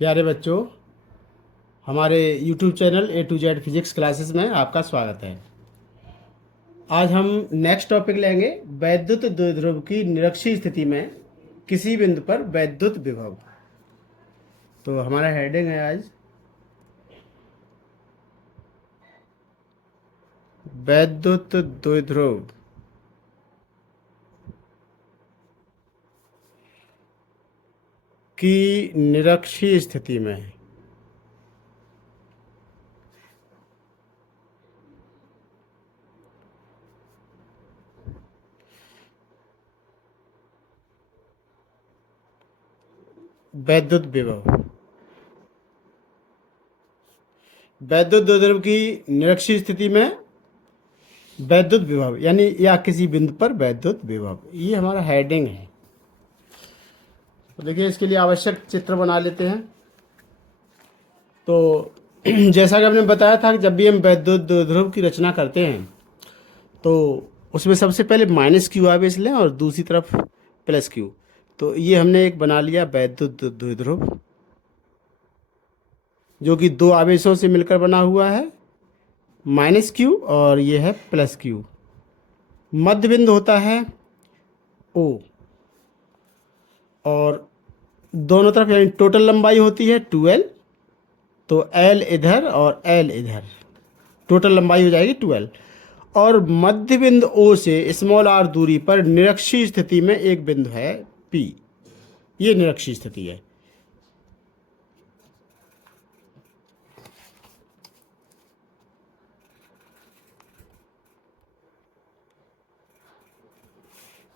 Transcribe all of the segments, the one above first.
प्यारे बच्चों, हमारे YouTube channel A to Z physics classes में आपका स्वागत है। आज हम नेक्स्ट टॉपिक लेंगे वैद्युत द्विध्रुव की निरक्षीय स्थिति में किसी बिंदु पर वैद्युत विभव। तो हमारा हेडिंग है आज वैद्युत द्विध्रुव की निरक्षीय स्थिति में वैद्युत विभव। वैद्युत द्विध्रुव की निरक्षीय स्थिति में वैद्युत विभव यानी या किसी बिंदु पर वैद्युत विभव, ये हमारा हेडिंग है। तो देखिए, इसके लिए आवश्यक चित्र बना लेते हैं। तो जैसा कि हमने बताया था कि जब भी हम वैद्युत द्विध्रुव की रचना करते हैं तो उसमें सबसे पहले माइनस क्यू आवेश लें और दूसरी तरफ प्लस क्यू। तो ये हमने एक बना लिया वैद्युत द्विध्रुव जो कि दो आवेशों से मिलकर बना हुआ है, माइनस क्यू और ये है प्लस क्यू। मध्य बिंदु होता है ओ और दोनों तरफ यानी टोटल लंबाई होती है 2L। तो L इधर और L इधर, टोटल लंबाई हो जाएगी 12। और मध्य बिंदु O से स्मॉल r दूरी पर निरक्षीय स्थिति में एक बिंदु है P। ये निरक्षीय स्थिति है।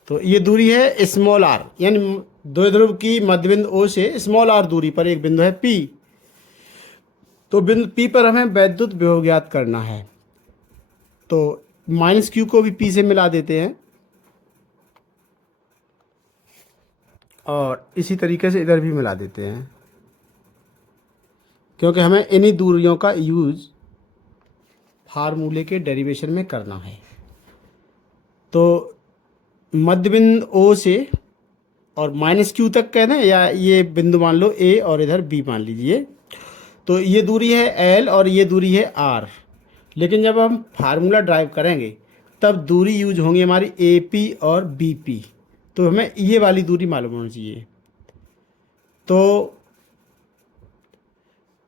तो ये दूरी है स्मॉल r, यानी द्विध्रुव की मध्य बिंदु O से स्मॉल r दूरी पर एक बिंदु है P। तो बिंदु P पर हमें वैद्युत विभव ज्ञात करना है। तो माइनस क्यू को भी P से मिला देते हैं और इसी तरीके से इधर भी मिला देते हैं, क्योंकि हमें इन्हीं दूरियों का यूज फार्मूले के डेरिवेशन में करना है। तो मध्य बिंदु O से और माइनस क्यू तक कहना है, या ये बिंदु मान लो A और इधर B मान लीजिए। तो ये दूरी है L और ये दूरी है R। लेकिन जब हम फार्मूला ड्राइव करेंगे तब दूरी यूज होंगी हमारी AP और BP। तो हमें ये वाली दूरी मालूम होनी चाहिए। तो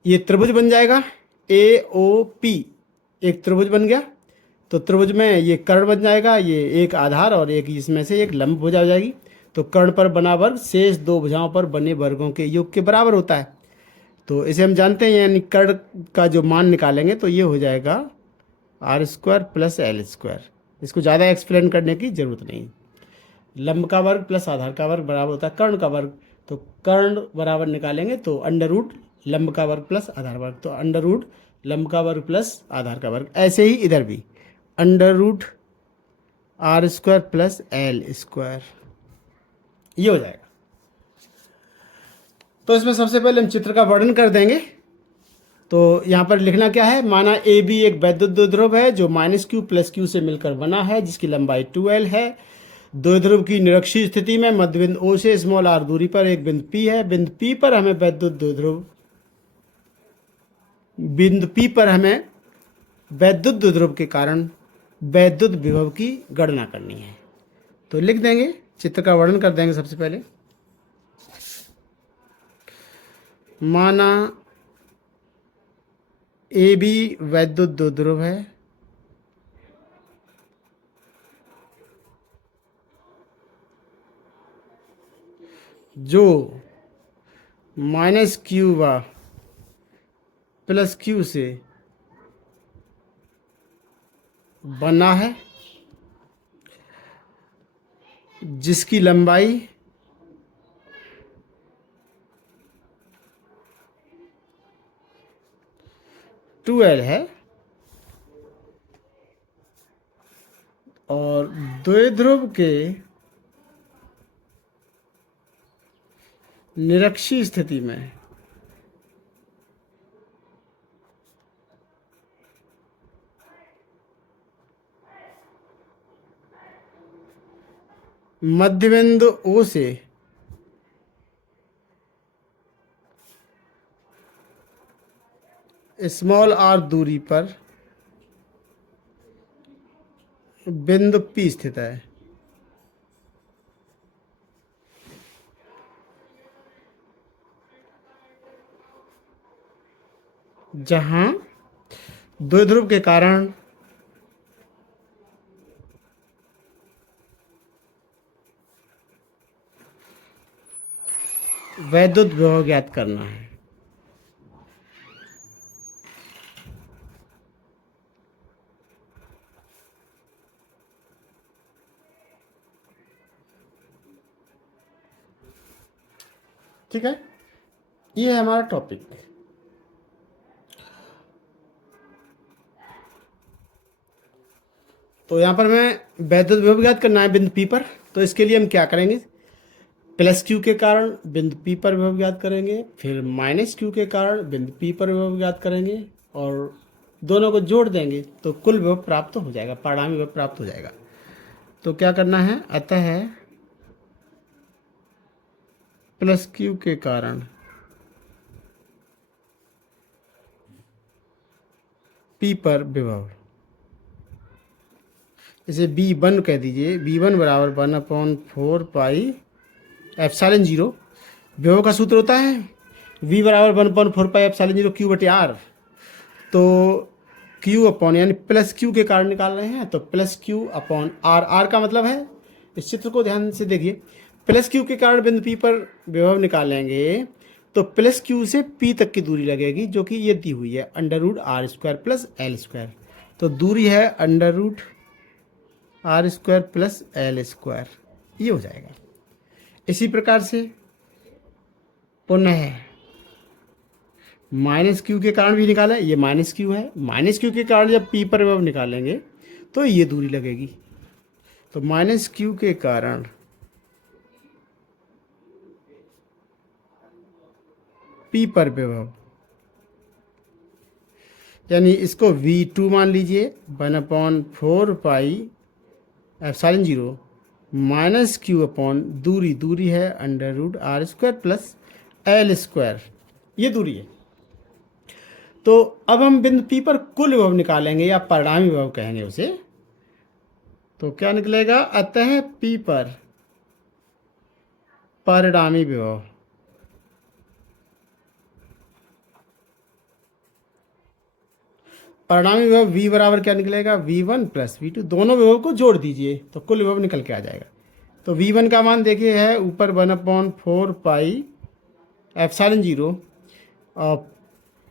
ये त्रिभुज बन जाएगा AOP, एक त्रिभुज बन गया। तो त्रिभुज में ये कर्ण बन जाएगा, ये एक आधार और एक इसमें से एक लंब भुजा हो जाएगी। तो कर्ण पर बना वर्ग शेष दो भुजाओं पर बने वर्गों के योग के बराबर होता है। तो इसे हम जानते हैं, यानी कर्ण का जो मान निकालेंगे तो ये हो जाएगा R² प्लस L²। इसको ज़्यादा एक्सप्लेन करने की जरूरत नहीं। लंब का वर्ग प्लस आधार का वर्ग बराबर होता है कर्ण का वर्ग। तो कर्ण बराबर निकालेंगे तो अंडर रूट लंब का वर्ग प्लस आधार वर्ग, तो अंडर रूट लंब का वर्ग प्लस आधार का वर्ग। ऐसे ही इधर भी under root R² plus L², ये हो जाएगा। तो इसमें सबसे पहले हम चित्र का वर्णन कर देंगे। तो यहाँ पर लिखना क्या है, माना ए बी एक वैद्युत द्विध्रुव है जो माइनस क्यू प्लस क्यू से मिलकर बना है, जिसकी लंबाई 2L है। द्विध्रुव की निरक्षीय स्थिति में मध्य बिंदु O से स्मॉल r दूरी पर एक बिंदु P है। बिंदु P पर हमें वैद्युत द्विध्रुव के कारण वैद्युत विभव की गणना करनी है। तो लिख देंगे, चित्र का वर्णन कर देंगे। सबसे पहले माना ए बी वैद्युत द्विध्रुव है जो माइनस क्यू व प्लस क्यू से बना है, जिसकी लंबाई टू एल है और द्विध्रुव के निरक्षीय स्थिति में मध्य बिंदु O से स्मॉल आर दूरी पर बिंदु P स्थित है। जहां द्विध्रुव के कारण वैद्युत विभव ज्ञात करना है। ठीक है, ये है हमारा टॉपिक। तो यहां पर मैं वैद्युत विभव ज्ञात करना है बिंदु P पर। तो इसके लिए हम क्या करेंगे, प्लस Q के कारण बिंदु P पर विभव ज्ञात करेंगे, फिर माइनस Q के कारण बिंदु P पर विभव ज्ञात करेंगे और दोनों को जोड़ देंगे तो कुल विभव प्राप्त हो जाएगा, परिणामी विभव प्राप्त हो जाएगा। तो क्या करना है, अतः प्लस Q के कारण P पर विभव, इसे V1 कह दीजिए। V1 बराबर 1/4πε0। विभव का सूत्र होता है V बराबर 1/4πε0 Q/R। तो Q अपॉन, यानी प्लस Q के कारण निकाल रहे हैं तो plus Q upon R। R का मतलब है, इस चित्र को ध्यान से देखिए, प्लस Q के कारण बिंदु P पर विभव निकालेंगे तो प्लस Q से P तक की दूरी लगेगी, जो कि ये दी हुई है √R² प्लस L²। तो दूरी है √R² प्लस L², ये हो जाएगा। इसी प्रकार से पुनः माइनस Q के कारण भी निकाला, ये माइनस Q है। माइनस Q के कारण जब P पर विभव निकालेंगे तो ये दूरी लगेगी। तो माइनस Q के कारण P पर विभव, यानी इसको V2 मान लीजिए, 1/4πε0 माइनस Q अपॉन दूरी है √R² प्लस L², ये दूरी है। तो अब हम बिंदु P पर कुल विभव निकालेंगे या परिणामी विभव कहेंगे उसे। तो क्या निकलेगा, अतः P पर परिणामी विभव विभव V बराबर क्या निकलेगा, V1 प्लस V2। दोनों विभव को जोड़ दीजिए तो कुल विभव निकल के आ जाएगा। तो V1 का मान देखिए है ऊपर 1/4πε0 और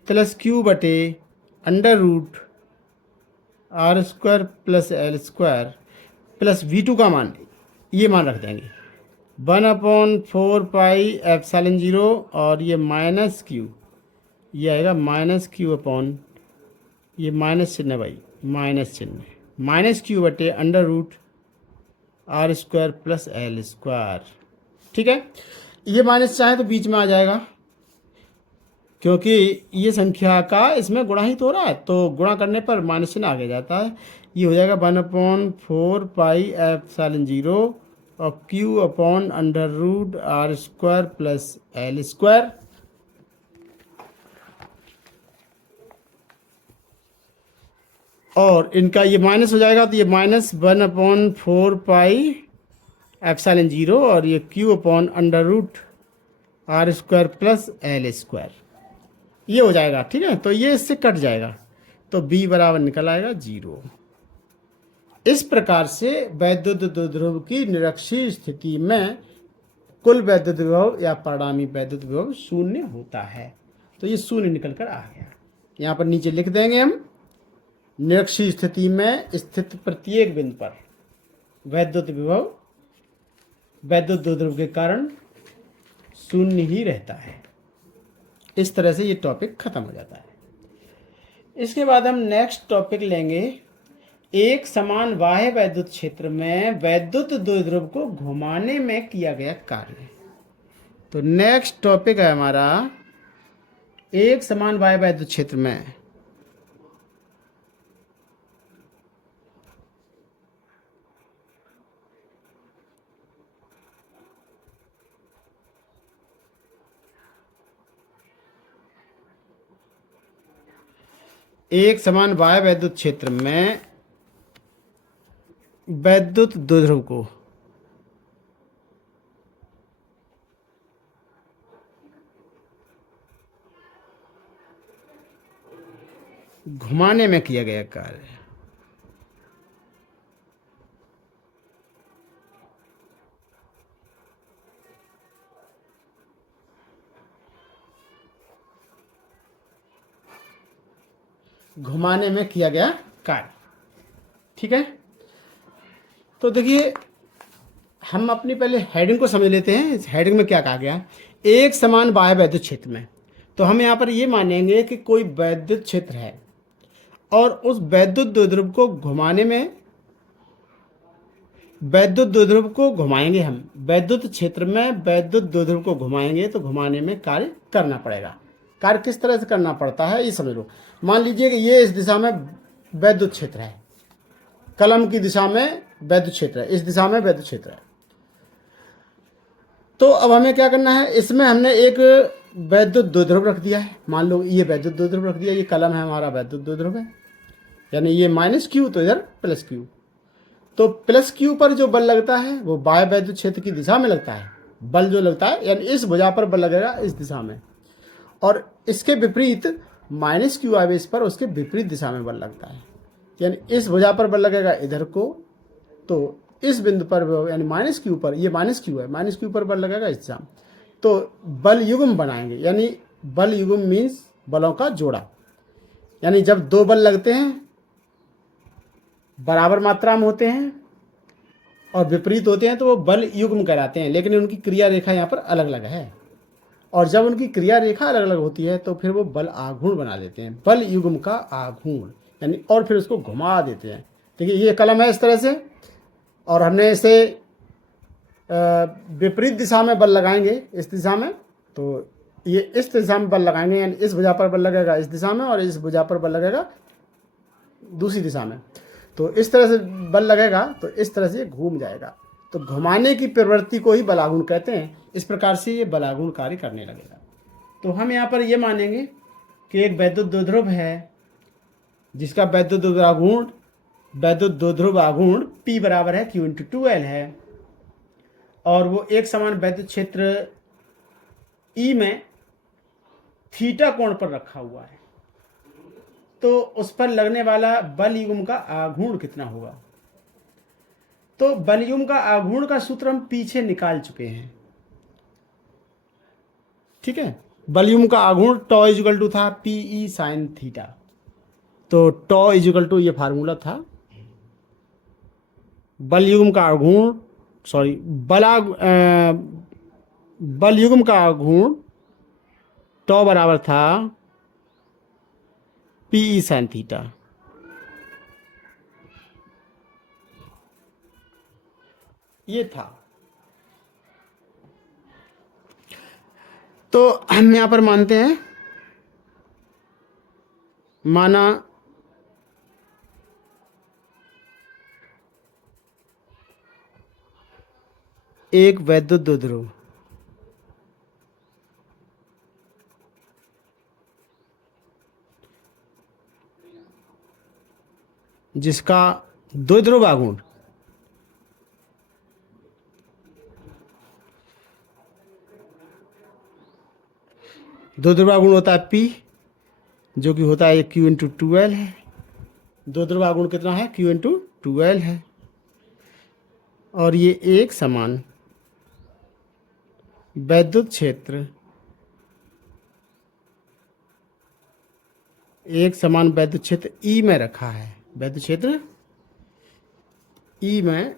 plus Q/√R² plus L² plus V2 का मान, ये मान रख देंगे 1/4πε0 और ये माइनस Q, ये आएगा माइनस Q अपॉन, ये माइनस चिन्ह है भाई, माइनस चिन्ह, माइनस Q/√R² प्लस L²। ठीक है, ये माइनस चाहे तो बीच में आ जाएगा क्योंकि ये संख्या का इसमें गुणा ही तो हो रहा है, तो गुणा करने पर माइनस चिन्ह आगे जाता है। ये हो जाएगा 1/4πε0 और Q upon √R² plus L²। और इनका ये माइनस हो जाएगा तो ये माइनस 1/4πε0 और ये Q upon √R² plus L², ये हो जाएगा। ठीक है, तो ये इससे कट जाएगा तो B बराबर निकल आएगा 0। इस प्रकार से वैद्युत द्विध्रुव की निरक्षीय स्थिति में कुल वैद्युत विभव या परिणामी वैद्युत विभव शून्य होता है। तो ये शून्य निकल कर आ गया। यहाँ पर नीचे लिख देंगे हम, निरक्षीय स्थिति में स्थित प्रत्येक बिंदु पर वैद्युत विभव वैद्युत द्विध्रुव के कारण शून्य ही रहता है। इस तरह से ये टॉपिक खत्म हो जाता है। इसके बाद हम नेक्स्ट टॉपिक लेंगे, एक समान बाह्य वैद्युत क्षेत्र में वैद्युत द्विध्रुव को घुमाने में किया गया कार्य। तो नेक्स्ट टॉपिक है हमारा, एक समान बाह्य वैद्युत क्षेत्र में एक समान बाह्य वैद्युत क्षेत्र में वैद्युत द्विध्रुव को घुमाने में किया गया कार्य। घुमाने में किया गया कार्य। ठीक है, तो देखिए हम अपनी पहले हेडिंग को समझ लेते हैं। इस हेडिंग में क्या कहा गया, एक समान बाह्य वैद्युत क्षेत्र में। तो हम यहाँ पर ये मानेंगे कि कोई वैद्युत क्षेत्र है और उस वैद्युत द्विध्रुव को घुमाने में, वैद्युत द्विध्रुव को घुमाएंगे हम, वैद्युत क्षेत्र में वैद्युत द्विध्रुव को घुमाएंगे तो घुमाने में कार्य करना पड़ेगा। कार्य किस तरह से करना पड़ता है ये समझ लो। मान लीजिए कि ये इस दिशा में वैद्युत क्षेत्र है, कलम की दिशा में वैद्युत क्षेत्र है, इस दिशा में वैद्युत क्षेत्र है। तो अब हमें क्या करना है, इसमें हमने एक वैद्युत द्विध्रुव रख दिया है। मान लो ये वैद्युत द्विध्रुव रख दिया, ये कलम है हमारा वैद्युत द्विध्रुव है, यानी ये माइनस क्यू तो इधर प्लस क्यू। तो प्लस क्यू पर जो बल लगता है वो बाह्य वैद्युत क्षेत्र की दिशा में लगता है। बल जो लगता है यानी इस भुजा पर बल लगेगा इस दिशा में, और इसके विपरीत माइनस क्यू आवेश पर उसके विपरीत दिशा में बल लगता है। यानी इस भुजा पर बल लगेगा इधर को, तो इस बिंदु पर यानी माइनस क्यू पर, ये माइनस क्यू है, माइनस क्यू पर बल लगेगा इस दिशा में। तो बल युग्म बनाएंगे, यानी बल युग्म मीन्स बलों का जोड़ा। यानी जब दो बल लगते हैं, बराबर मात्रा में होते हैं और विपरीत होते हैं तो वो बल युग्म कहलाते हैं, लेकिन उनकी क्रिया रेखा यहाँ पर अलग अलग है। और जब उनकी क्रिया रेखा अलग अलग होती है तो फिर वो बल आघूर्ण बना देते हैं, बल युग्म का आघूर्ण यानी, और फिर उसको घुमा देते हैं। देखिए ये कलम है इस तरह से, और हमने इसे विपरीत दिशा में बल लगाएंगे इस दिशा में, तो ये इस दिशा में बल लगाएंगे, यानी इस भुजा पर बल लगेगा इस दिशा में और इस भुजा पर बल लगेगा दूसरी दिशा में। तो इस तरह से बल लगेगा तो इस तरह से घूम जाएगा। तो घुमाने की प्रवृत्ति को ही बलागुण कहते हैं। इस प्रकार से ये बलागुण कार्य करने लगेगा। तो हम यहाँ पर ये मानेंगे कि एक वैद्युत द्विध्रुव है जिसका वैद्युत द्विध्रुव आघूर्ण P बराबर है Q × 2L है, और वो एक समान वैद्युत क्षेत्र E में थीटा कोण पर रखा हुआ है। तो उस पर लगने वाला बल युग्म का आघूर्ण कितना होगा। तो बल युग्म का आघूर्ण का सूत्र हम पीछे निकाल चुके हैं। ठीक है, बल युग्म का आघूर्ण टॉ इक्वल टू था PE sin थीटा। तो टॉ इक्वल टू ये फार्मूला था, बल युग्म का आघूर्ण बल युग्म का आघूर्ण टॉ बराबर था PE sin थीटा। ये था। तो हम यहां पर मानते हैं, माना एक वैद्युत द्विध्रुव जिसका द्विध्रुव आघूर्ण द्विध्रुव आघूर्ण होता है P, जो कि होता है Q × 2L है। द्विध्रुव आघूर्ण कितना है, Q × 2L है। और ये एक समान वैद्युत क्षेत्र, एक समान वैद्युत क्षेत्र E में रखा है, वैद्युत क्षेत्र E में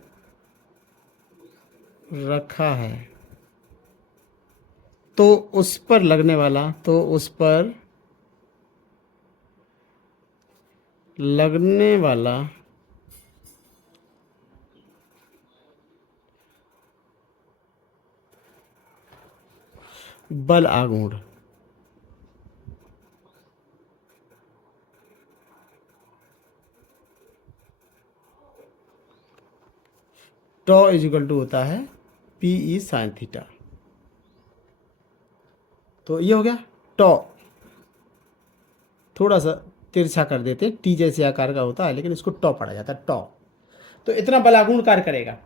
रखा है। तो उस पर लगने वाला, तो उस पर लगने वाला बल आघूर्ण टॉ इक्वल टू होता है PE sin थीटा। तो ये हो गया टॉ, थोड़ा सा तिरछा कर देते हैं, टी जैसे आकार का होता है, लेकिन इसको टॉ पढ़ा जाता है, टॉ। तो इतना बलागुण कार्य करेगा।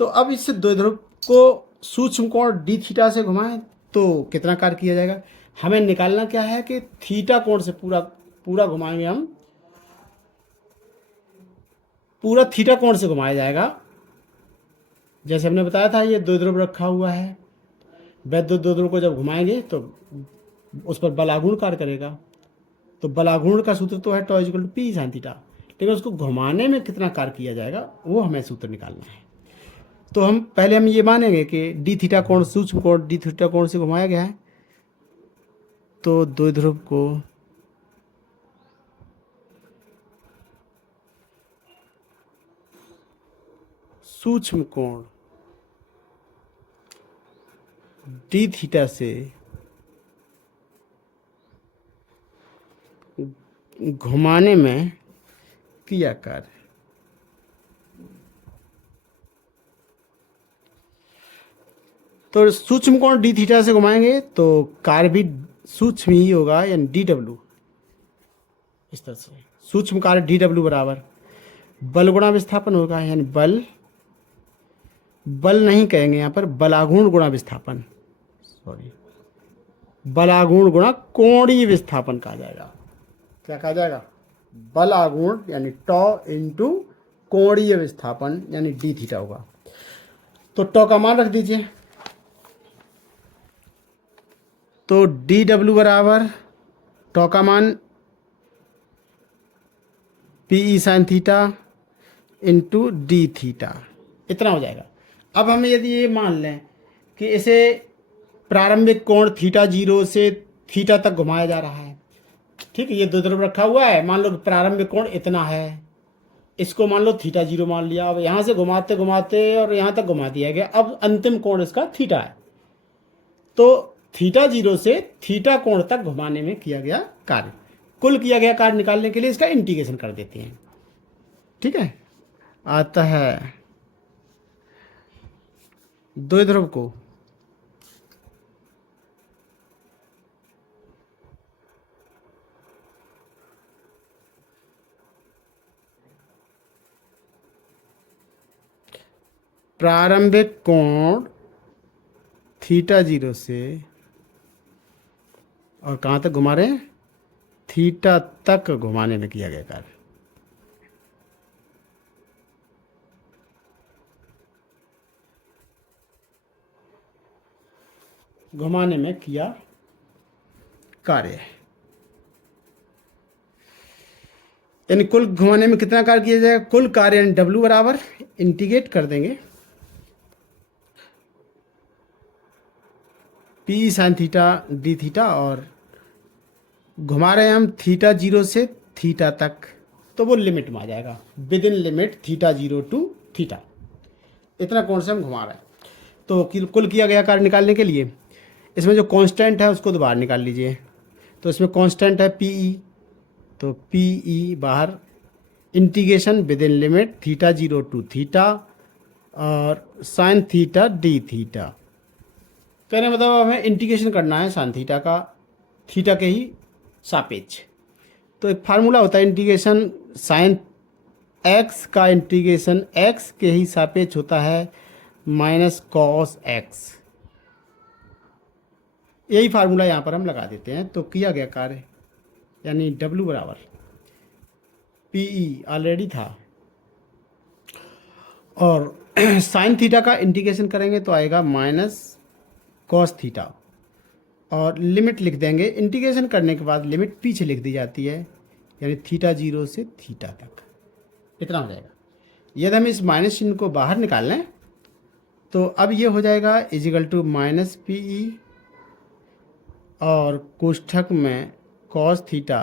तो अब इस द्विध्रुव को सूक्ष्म कोण डी थीटा से घुमाएं तो कितना कार्य किया जाएगा। हमें निकालना क्या है कि थीटा कोण से पूरा पूरा घुमाएंगे हम, पूरा थीटा कोण से घुमाया जाएगा। जैसे हमने बताया था ये द्विध्रुव रखा हुआ है, वैद्युत द्विध्रुव को जब घुमाएंगे तो उस पर बलागुण कार्य करेगा। तो बलागुण का सूत्र तो है tau equal to P sine theta, लेकिन उसको घुमाने में कितना कार्य किया जाएगा वो हमें सूत्र निकालना है। तो हम ये मानेंगे कि डी थीटा कोण सूक्ष्म कोण डी थीटा कोण से घुमाया गया है, तो द्विध्रुव को सूक्ष्म कोण डी थीटा से घुमाने में किया कार्य। तो सूक्ष्म कोण डी थीटा से घुमाएंगे तो कार्य भी सूक्ष्म ही होगा, यानी डी डब्ल्यू। इस तरह से सूक्ष्म कार्य डी डब्ल्यू बराबर बल गुणा विस्थापन होगा, यानी बल नहीं कहेंगे यहाँ पर, बलागुण गुणा विस्थापन, सॉरी, बलागुण गुणा कोणीय विस्थापन कहा जाएगा। क्या कहा जाएगा? बलागुण यानी टॉ इंटू कोणीय विस्थापन यानी डी थीटा होगा। तो टॉ का मान रख दीजिए, तो डी डब्ल्यू बराबर टॉ का मान P E sine theta into D theta, इतना हो जाएगा। अब हम यदि ये मान लें कि इसे प्रारंभिक कोण थीटा 0 से थीटा तक घुमाया जा रहा है, ठीक है, ये द्विध्रुव रखा हुआ है, मान लो प्रारंभिक कोण इतना है, इसको मान लो थीटा 0 मान लिया। अब यहाँ से घुमाते घुमाते और यहाँ तक घुमा दिया गया, अब अंतिम कोण इसका थीटा है। तो थीटा 0 से थीटा कोण तक घुमाने में किया गया कार्य, कुल किया गया कार्य निकालने के लिए इसका इंटीग्रेशन कर देते हैं। ठीक है, आता है द्विध्रुव को प्रारंभिक कोण थीटा 0 से और कहाँ तक घुमा रहे हैं, थीटा तक घुमाने में किया गया कार्य। घुमाने में किया कार्य, यानी कुल घुमाने में कितना कार्य किया जाएगा, कुल कार्य यानी डब्ल्यू बराबर इंटीग्रेट कर देंगे P sine theta D theta, और घुमा रहे हैं हम थीटा 0 से थीटा तक, तो वो लिमिट में आ जाएगा, within limit theta 0 to theta, इतना कोण से हम घुमा रहे हैं। तो कुल किया गया कार्य निकालने के लिए इसमें जो कांस्टेंट है उसको तो बाहर निकाल लीजिए। तो इसमें कांस्टेंट है पी ई, तो पी ई बाहर, integration within limit theta 0 to theta और साइन थीटा डी थीटा। कहने मतलब हमें इंटीग्रेशन करना है साइन थीटा का थीटा के ही सापेक्ष। तो एक फार्मूला होता है इंटीग्रेशन साइन एक्स का इंटीग्रेशन एक्स के ही सापेक्ष होता है माइनस कॉस एक्स, यही फार्मूला यहाँ पर हम लगा देते हैं। तो किया गया कार्य यानी डब्ल्यू बराबर पी ई ऑलरेडी था, और साइन थीटा का इंटीग्रेशन करेंगे तो आएगा माइनस कॉस थीटा, और लिमिट लिख देंगे। इंटीग्रेशन करने के बाद लिमिट पीछे लिख दी जाती है, यानी थीटा 0 से थीटा तक, इतना हो जाएगा। यदि हम इस माइनस चिन्ह को बाहर निकाल लें तो अब ये हो जाएगा is equal to minus P E और कोष्ठक में cos theta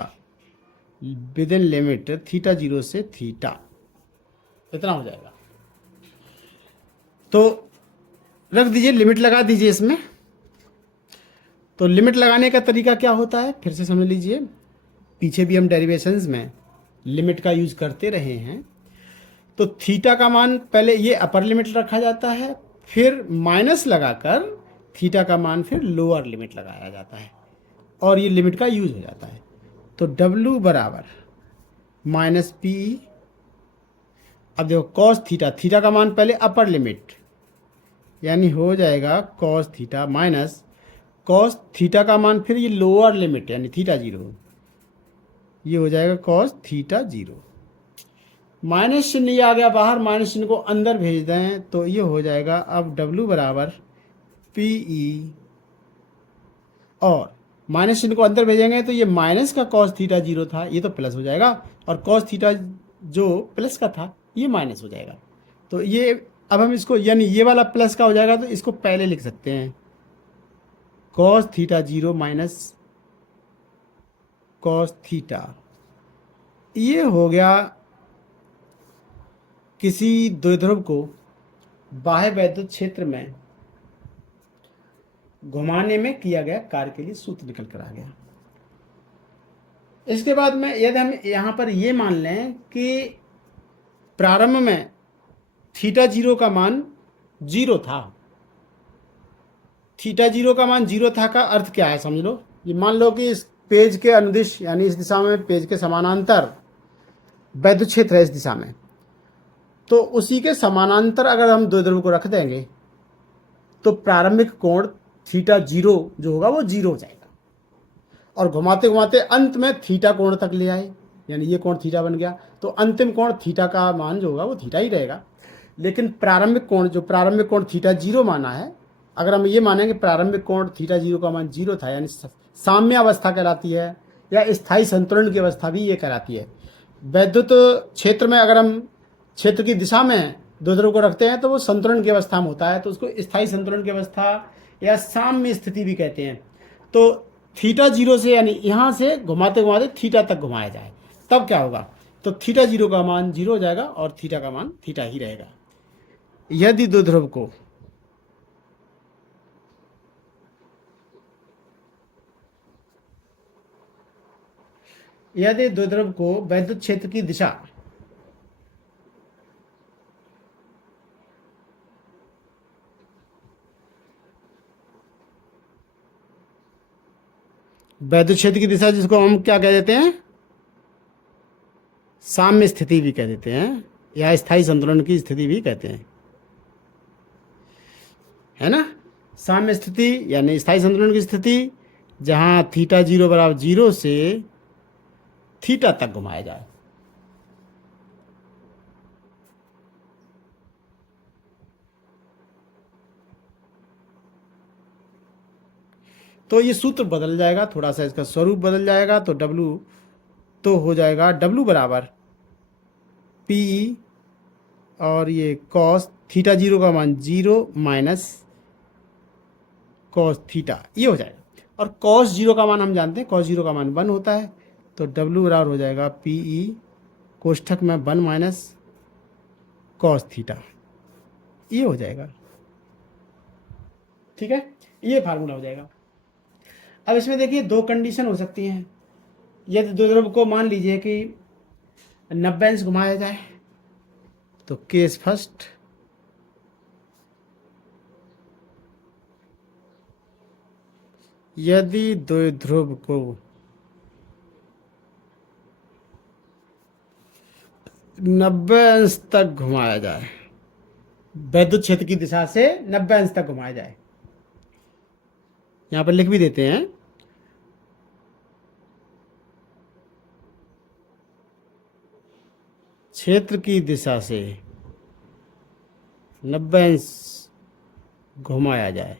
within limit theta 0 से थीटा, इतना हो जाएगा। तो रख दीजिए, लिमिट लगा दीजिए इसमें। तो लिमिट लगाने का तरीका क्या होता है फिर से समझ लीजिए, पीछे भी हम डेरिवेशंस में लिमिट का यूज करते रहे हैं। तो थीटा का मान पहले ये अपर लिमिट रखा जाता है, फिर माइनस लगाकर थीटा का मान फिर लोअर लिमिट लगाया जाता है, और ये लिमिट का यूज हो जाता है। तो W बराबर माइनस पी। अब देखो कॉस थीटा, थीटा का मान पहले अपर लिमिट, यानी हो जाएगा cos theta minus cos theta का मान फिर ये लोअर लिमिट यानी थीटा जीरो, ये हो जाएगा कॉस थीटा जीरो। माइनस चिन्ह ये आ गया बाहर, माइनस चिन्ह को अंदर भेज दें तो ये हो जाएगा अब W बराबर पी ई, और माइनस चिन्ह को अंदर भेजेंगे तो ये माइनस का कॉस थीटा जीरो था, ये तो प्लस हो जाएगा, और कॉस थीटा जो प्लस का था ये माइनस हो जाएगा। तो ये अब हम इसको यानी ये वाला प्लस का हो जाएगा तो इसको पहले लिख सकते हैं cos theta zero minus cos theta. ये हो गया किसी द्विध्रुव को बाह्य वैद्युत क्षेत्र में घुमाने में किया गया कार्य के लिए सूत्र निकल कर आ गया। इसके बाद में यदि हम यहाँ पर ये मान लें कि प्रारंभ में थीटा जीरो का मान जीरो था, थीटा जीरो का मान जीरो था का अर्थ क्या है समझ लो। ये मान लो कि इस पेज के अनुदिश यानी इस दिशा में पेज के समानांतर वैद्युत क्षेत्र है इस दिशा में, तो उसी के समानांतर अगर हम द्विध्रुव को रख देंगे तो प्रारंभिक कोण थीटा जीरो जो होगा वो जीरो हो जाएगा, और घुमाते घुमाते अंत में थीटा कोण तक ले आए, यानी ये कोण थीटा बन गया, तो अंतिम कोण थीटा का मान जो होगा वो थीटा ही रहेगा। लेकिन प्रारंभिक कोण जो प्रारंभिक कोण थीटा जीरो माना है, अगर हम ये मानेंगे प्रारंभिक कोण थीटा जीरो का मान जीरो था, यानी साम्य अवस्था कहलाती है, या स्थायी संतुलन की अवस्था भी ये कहलाती है। वैद्युत क्षेत्र में अगर हम क्षेत्र की दिशा में द्विध्रुव को रखते हैं तो वो संतुलन की अवस्था में होता है, तो उसको स्थायी संतुलन की अवस्था या साम्य स्थिति भी कहते हैं। तो थीटा जीरो से यानी यहाँ से घुमाते घुमाते थीटा तक घुमाया जाए तब क्या होगा, तो थीटा जीरो का मान जीरो हो जाएगा और थीटा का मान थीटा ही रहेगा। यदि द्विध्रुव को वैद्युत क्षेत्र की दिशा वैद्युत क्षेत्र की दिशा जिसको हम क्या कह देते हैं, साम्य स्थिति भी कह देते हैं, या स्थायी संतुलन की स्थिति भी कहते हैं, है ना। साम्य स्थिति यानी स्थायी संतुलन की स्थिति जहां थीटा जीरो बराबर जीरो से थीटा तक घुमाया जाए। तो ये सूत्र बदल जाएगा, थोड़ा सा इसका स्वरूप बदल जाएगा, तो W तो हो जाएगा W बराबर पी, और ये कॉस थीटा जीरो का मान जीरो माइनस कॉस थीटा, ये हो जाएगा। और कॉस जीरो का मान हम जानते हैं, कॉस जीरो का मान 1 होता है, तो W बराबर हो जाएगा पी ई कोष्ठक में 1 माइनस कॉस थीटा, ये हो जाएगा। ठीक है, ये फार्मूला हो जाएगा। अब इसमें देखिए दो कंडीशन हो सकती हैं। यदि द्विध्रुव को मान लीजिए कि 90 अंश घुमाया जाए तो केस फर्स्ट, यदि द्विध्रुव को 90 अंश तक घुमाया जाए, वैद्युत क्षेत्र की दिशा से 90 अंश तक घुमाया जाए, यहां पर लिख भी देते हैं, क्षेत्र की दिशा से 90 अंश घुमाया जाए,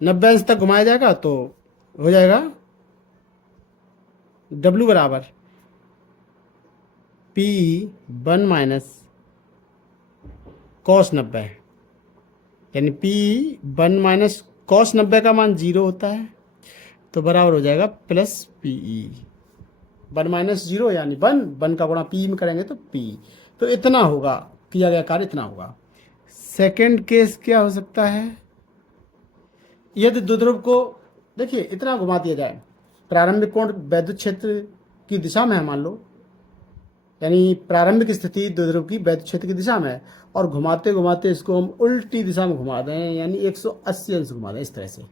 90 अंश तक घुमाया जाएगा तो हो जाएगा W बराबर पी 1 माइनस कॉस 90, यानी P 1 माइनस कॉस 90 का मान 0 होता है, तो बराबर हो जाएगा प्लस PE 1 माइनस 0 यानी 1 का गुणा P में करेंगे तो P, तो इतना होगा, किया गया कार्य इतना होगा। सेकंड केस क्या हो सकता है, यदि द्विध्रुव को देखिए इतना घुमा दिया जाए, प्रारंभिक कोण वैद्युत क्षेत्र की दिशा में है मान लो, यानी प्रारंभिक स्थिति द्विध्रुव की वैद्युत क्षेत्र की दिशा में है, और घुमाते घुमाते इसको हम उल्टी दिशा में घुमा दें, यानी 180 अंश घुमा दें इस तरह से,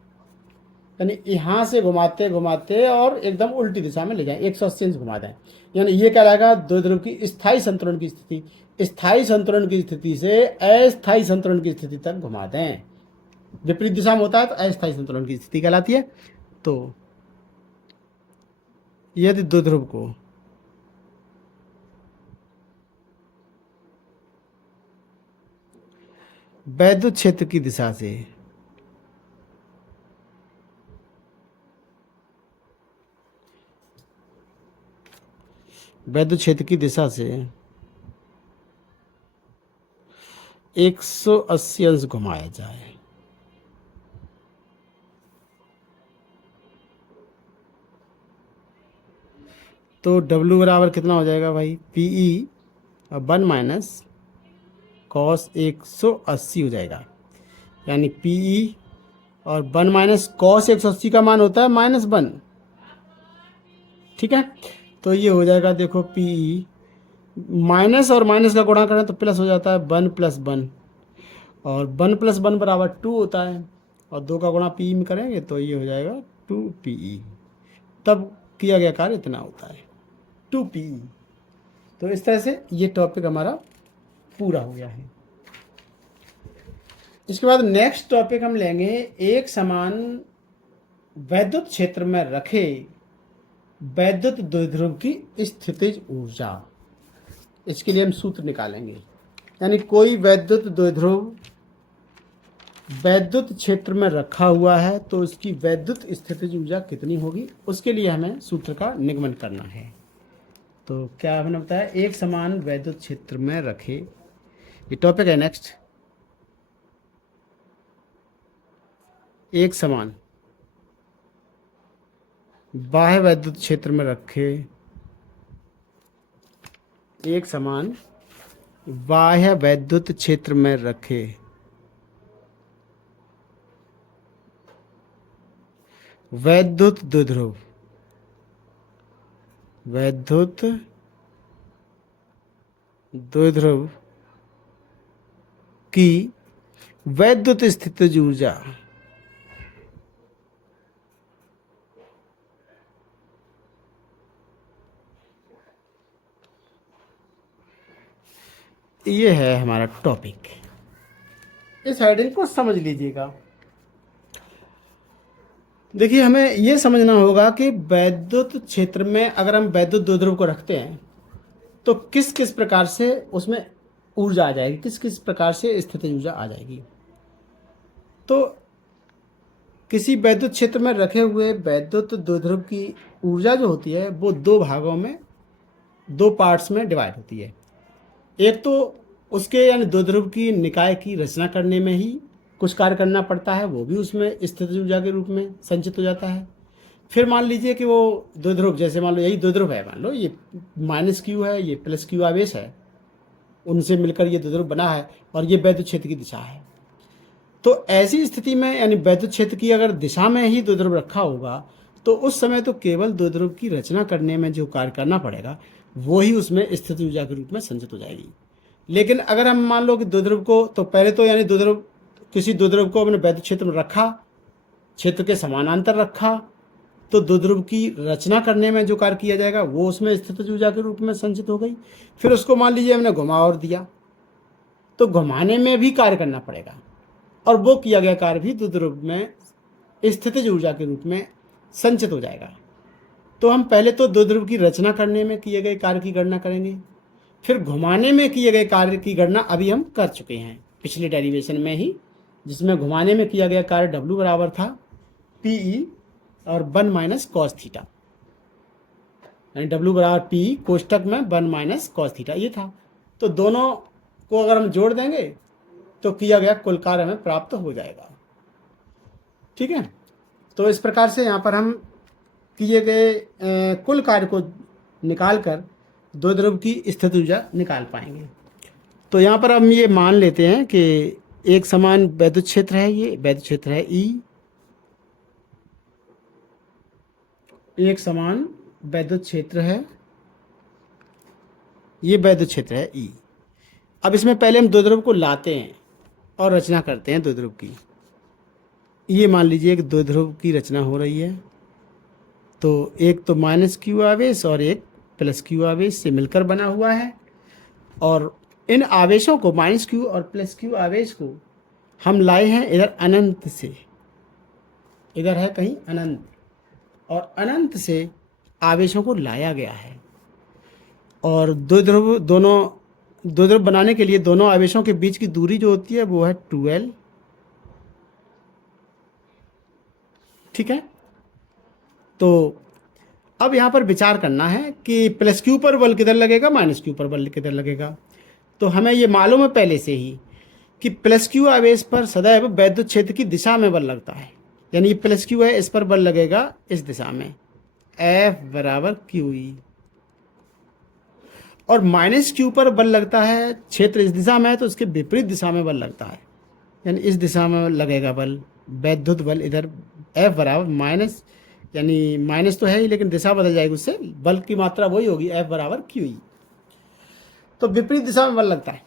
यानी यहाँ से घुमाते घुमाते और एकदम उल्टी दिशा में ले जाएं, 180 अंश घुमा दें। यानी ये क्या रहेगा, द्विध्रुव की स्थायी संतुलन की स्थिति, स्थायी संतुलन की स्थिति से अस्थायी संतुलन की स्थिति तक घुमा दें। विपरीत दिशा में होता है तो अस्थायी संतुलन की स्थिति कहलाती है। तो यदि द्विध्रुव को वैद्युत क्षेत्र की दिशा से वैद्युत क्षेत्र की दिशा से 180 अंश घुमाया जाए तो W बराबर कितना हो जाएगा भाई, PE और 1 माइनस कॉस 180 हो जाएगा। यानी PE और 1 माइनस कॉस 180 का मान होता है -1। ठीक है, तो ये हो जाएगा, देखो PE माइनस और माइनस का गुणा करें तो प्लस हो जाता है 1 + 1, और 1 + 1 बराबर 2 होता है, और 2 का गुणा PE में करेंगे तो ये हो जाएगा 2PE। तब किया गया कार्य इतना होता है 2PE। तो इस तरह से ये टॉपिक हमारा पूरा हो गया है। इसके बाद नेक्स्ट टॉपिक हम लेंगे, एक समान वैद्युत क्षेत्र में रखे वैद्युत द्विध्रुव की स्थितिज ऊर्जा। इसके लिए हम सूत्र निकालेंगे। यानी कोई वैद्युत द्विध्रुव वैद्युत क्षेत्र में रखा हुआ है तो उसकी वैद्युत स्थितिज ऊर्जा कितनी होगी, उसके लिए हमें सूत्र का निगमन करना है। तो क्या हमने बताया, एक समान वैद्युत क्षेत्र में रखे, ये टॉपिक है नेक्स्ट। एक समान बाह्य वैद्युत क्षेत्र में रखे, एक समान बाह्य वैद्युत क्षेत्र में रखे वैद्युत द्विध्रुव की वैद्युत स्थितिज ऊर्जा ये है हमारा टॉपिक। इस हेडिंग को समझ लीजिएगा। देखिए, हमें ये समझना होगा कि वैद्युत क्षेत्र में अगर हम वैद्युत द्विध्रुव को रखते हैं तो किस किस प्रकार से उसमें ऊर्जा आ जाएगी, किस किस प्रकार से स्थितिज ऊर्जा आ जाएगी। तो किसी वैद्युत क्षेत्र में रखे हुए वैद्युत द्विध्रुव की ऊर्जा जो होती है वो दो भागों में, दो पार्ट्स में डिवाइड होती है। एक तो उसके यानी द्विध्रुव की निकाय की रचना करने में ही कुछ कार्य करना पड़ता है, वो भी उसमें स्थितिज ऊर्जा के रूप में संचित हो जाता है। फिर मान लीजिए कि वो द्विध्रुव, जैसे मान लो यही द्विध्रुव है, मान लो ये -Q है, ये +Q आवेश है, उनसे मिलकर ये द्विध्रुव बना है और ये वैद्युत क्षेत्र की दिशा है। तो ऐसी स्थिति में यानी वैद्युत क्षेत्र की अगर दिशा में ही द्विध्रुव रखा होगा तो उस समय तो केवल द्विध्रुव की रचना करने में जो कार्य करना पड़ेगा वो ही उसमें स्थितिज ऊर्जा के रूप में संचित हो जाएगी। लेकिन अगर हम मान लो कि द्विध्रुव को, तो पहले तो यानी द्विध्रुव, किसी द्विध्रुव को अपने वैद्युत क्षेत्र में रखा, क्षेत्र के समानांतर रखा, तो द्विध्रुव की रचना करने में जो कार्य किया जाएगा वो उसमें स्थितिज ऊर्जा के रूप में संचित हो गई। फिर उसको मान लीजिए हमने घुमा और दिया, तो घुमाने में भी कार्य करना पड़ेगा, और वो किया गया कार्य भी द्विध्रुव में स्थितिज ऊर्जा के रूप में संचित हो जाएगा। तो हम पहले तो द्विध्रुव की रचना करने में किए गए कार्य की गणना करेंगे, फिर घुमाने में किए गए कार्य की गणना अभी हम कर चुके हैं पिछले डेरिवेशन में ही, जिसमें घुमाने में किया गया कार्य W बराबर था PE और 1 माइनस कॉस थीटा, यानी W बराबर PE कोष्टक में 1 माइनस कॉस थीटा ये था। तो दोनों को अगर हम जोड़ देंगे तो किया गया कुल कार्य हमें प्राप्त हो जाएगा। ठीक है, तो इस प्रकार से यहाँ पर हम किए गए कुल कार्य को निकाल कर द्विध्रुव की स्थितिज ऊर्जा निकाल पाएंगे। तो यहाँ पर हम ये मान लेते हैं कि एक समान वैद्युत क्षेत्र है, ये वैद्युत क्षेत्र है E, एक समान वैद्युत क्षेत्र है, ये वैद्युत क्षेत्र है E। अब इसमें पहले हम द्विध्रुव को लाते हैं और रचना करते हैं द्विध्रुव की। ये मान लीजिए एक द्विध्रुव की रचना हो रही है, तो एक तो माइनस क्यू आवेश और एक प्लस क्यू आवेश से मिलकर बना हुआ है, और इन आवेशों को माइनस क्यू और प्लस क्यू आवेश को हम लाए हैं इधर अनंत से, इधर है कहीं अनंत, और अनंत से आवेशों को लाया गया है। और द्विध्रुव बनाने के लिए दोनों आवेशों के बीच की दूरी जो होती है वो है 2l। ठीक है, तो अब यहाँ पर विचार करना है कि प्लस क्यू पर बल किधर लगेगा, माइनस क्यू पर बल किधर लगेगा। तो हमें ये मालूम है पहले से ही कि प्लस क्यू आवेश पर सदैव वैद्युत क्षेत्र की दिशा में बल लगता है, यानी ये प्लस क्यू है, इस पर बल लगेगा इस दिशा में, F बराबर क्यू ई। और माइनस क्यू पर बल लगता है, क्षेत्र इस दिशा में है तो उसके विपरीत दिशा में बल लगता है, यानी इस दिशा में लगेगा बल, वैद्युत बल इधर F बराबर माइनस, यानी माइनस तो है ही लेकिन दिशा बदल जाएगी, उससे बल की मात्रा वही होगी, F बराबर क्यू ई। तो विपरीत दिशा में बल लगता है।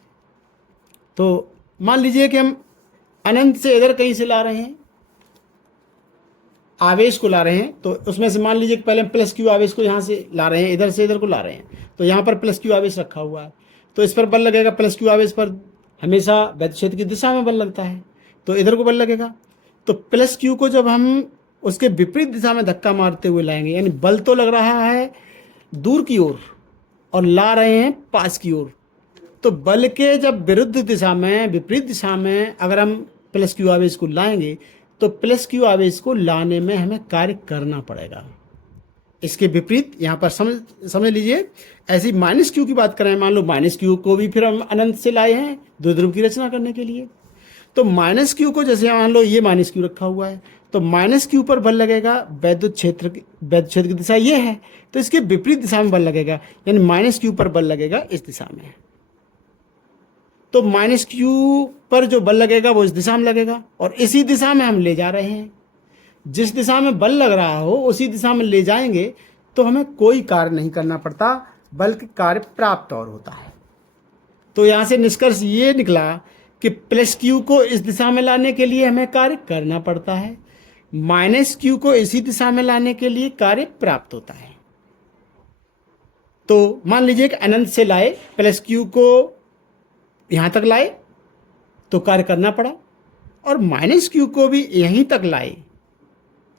तो मान लीजिए कि हम अनंत से इधर कहीं से ला रहे हैं, आवेश को ला रहे हैं, तो उसमें से मान लीजिए कि पहले हम प्लस क्यू आवेश को यहाँ से ला रहे हैं, इधर से इधर को ला रहे हैं, तो यहाँ पर प्लस क्यू आवेश रखा हुआ है, तो इस पर बल लगेगा। प्लस क्यू आवेश पर हमेशा वैद्युत क्षेत्र की दिशा में बल लगता है, तो इधर को बल लगेगा। तो प्लस क्यू को जब हम उसके विपरीत दिशा में धक्का मारते हुए लाएंगे, यानी बल तो लग रहा है दूर की ओर और ला रहे हैं पास की ओर, तो बल के जब विरुद्ध दिशा में, विपरीत दिशा में अगर हम प्लस क्यू आवेश को लाएंगे तो प्लस क्यू आवेश को लाने में हमें कार्य करना पड़ेगा। इसके विपरीत यहाँ पर समझ लीजिए, ऐसी माइनस क्यू की बात करें, मान लो माइनस क्यू को भी फिर हम अनंत से लाए हैं द्विध्रुव की रचना करने के लिए, तो माइनस क्यू को जैसे मान लो ये माइनस क्यू रखा हुआ है, तो माइनस क्यू पर बल लगेगा, वैद्युत क्षेत्र की दिशा ये है, तो इसके विपरीत दिशा में बल लगेगा, यानी माइनस क्यू पर बल लगेगा इस दिशा में। तो माइनस क्यू पर जो बल लगेगा वो इस दिशा में लगेगा, और इसी दिशा में हम ले जा रहे हैं। जिस दिशा में बल लग रहा हो उसी दिशा में ले जाएंगे तो हमें कोई कार्य नहीं करना पड़ता, बल्कि कार्य प्राप्त और होता है। तो यहाँ से निष्कर्ष ये निकला कि प्लस क्यू को इस दिशा में लाने के लिए हमें कार्य करना पड़ता है, माइनस क्यू को इसी दिशा में लाने के लिए कार्य प्राप्त होता है। तो मान लीजिए कि अनंत से लाए, प्लस क्यू को यहाँ तक लाए तो कार्य करना पड़ा, और माइनस क्यू को भी यहीं तक लाए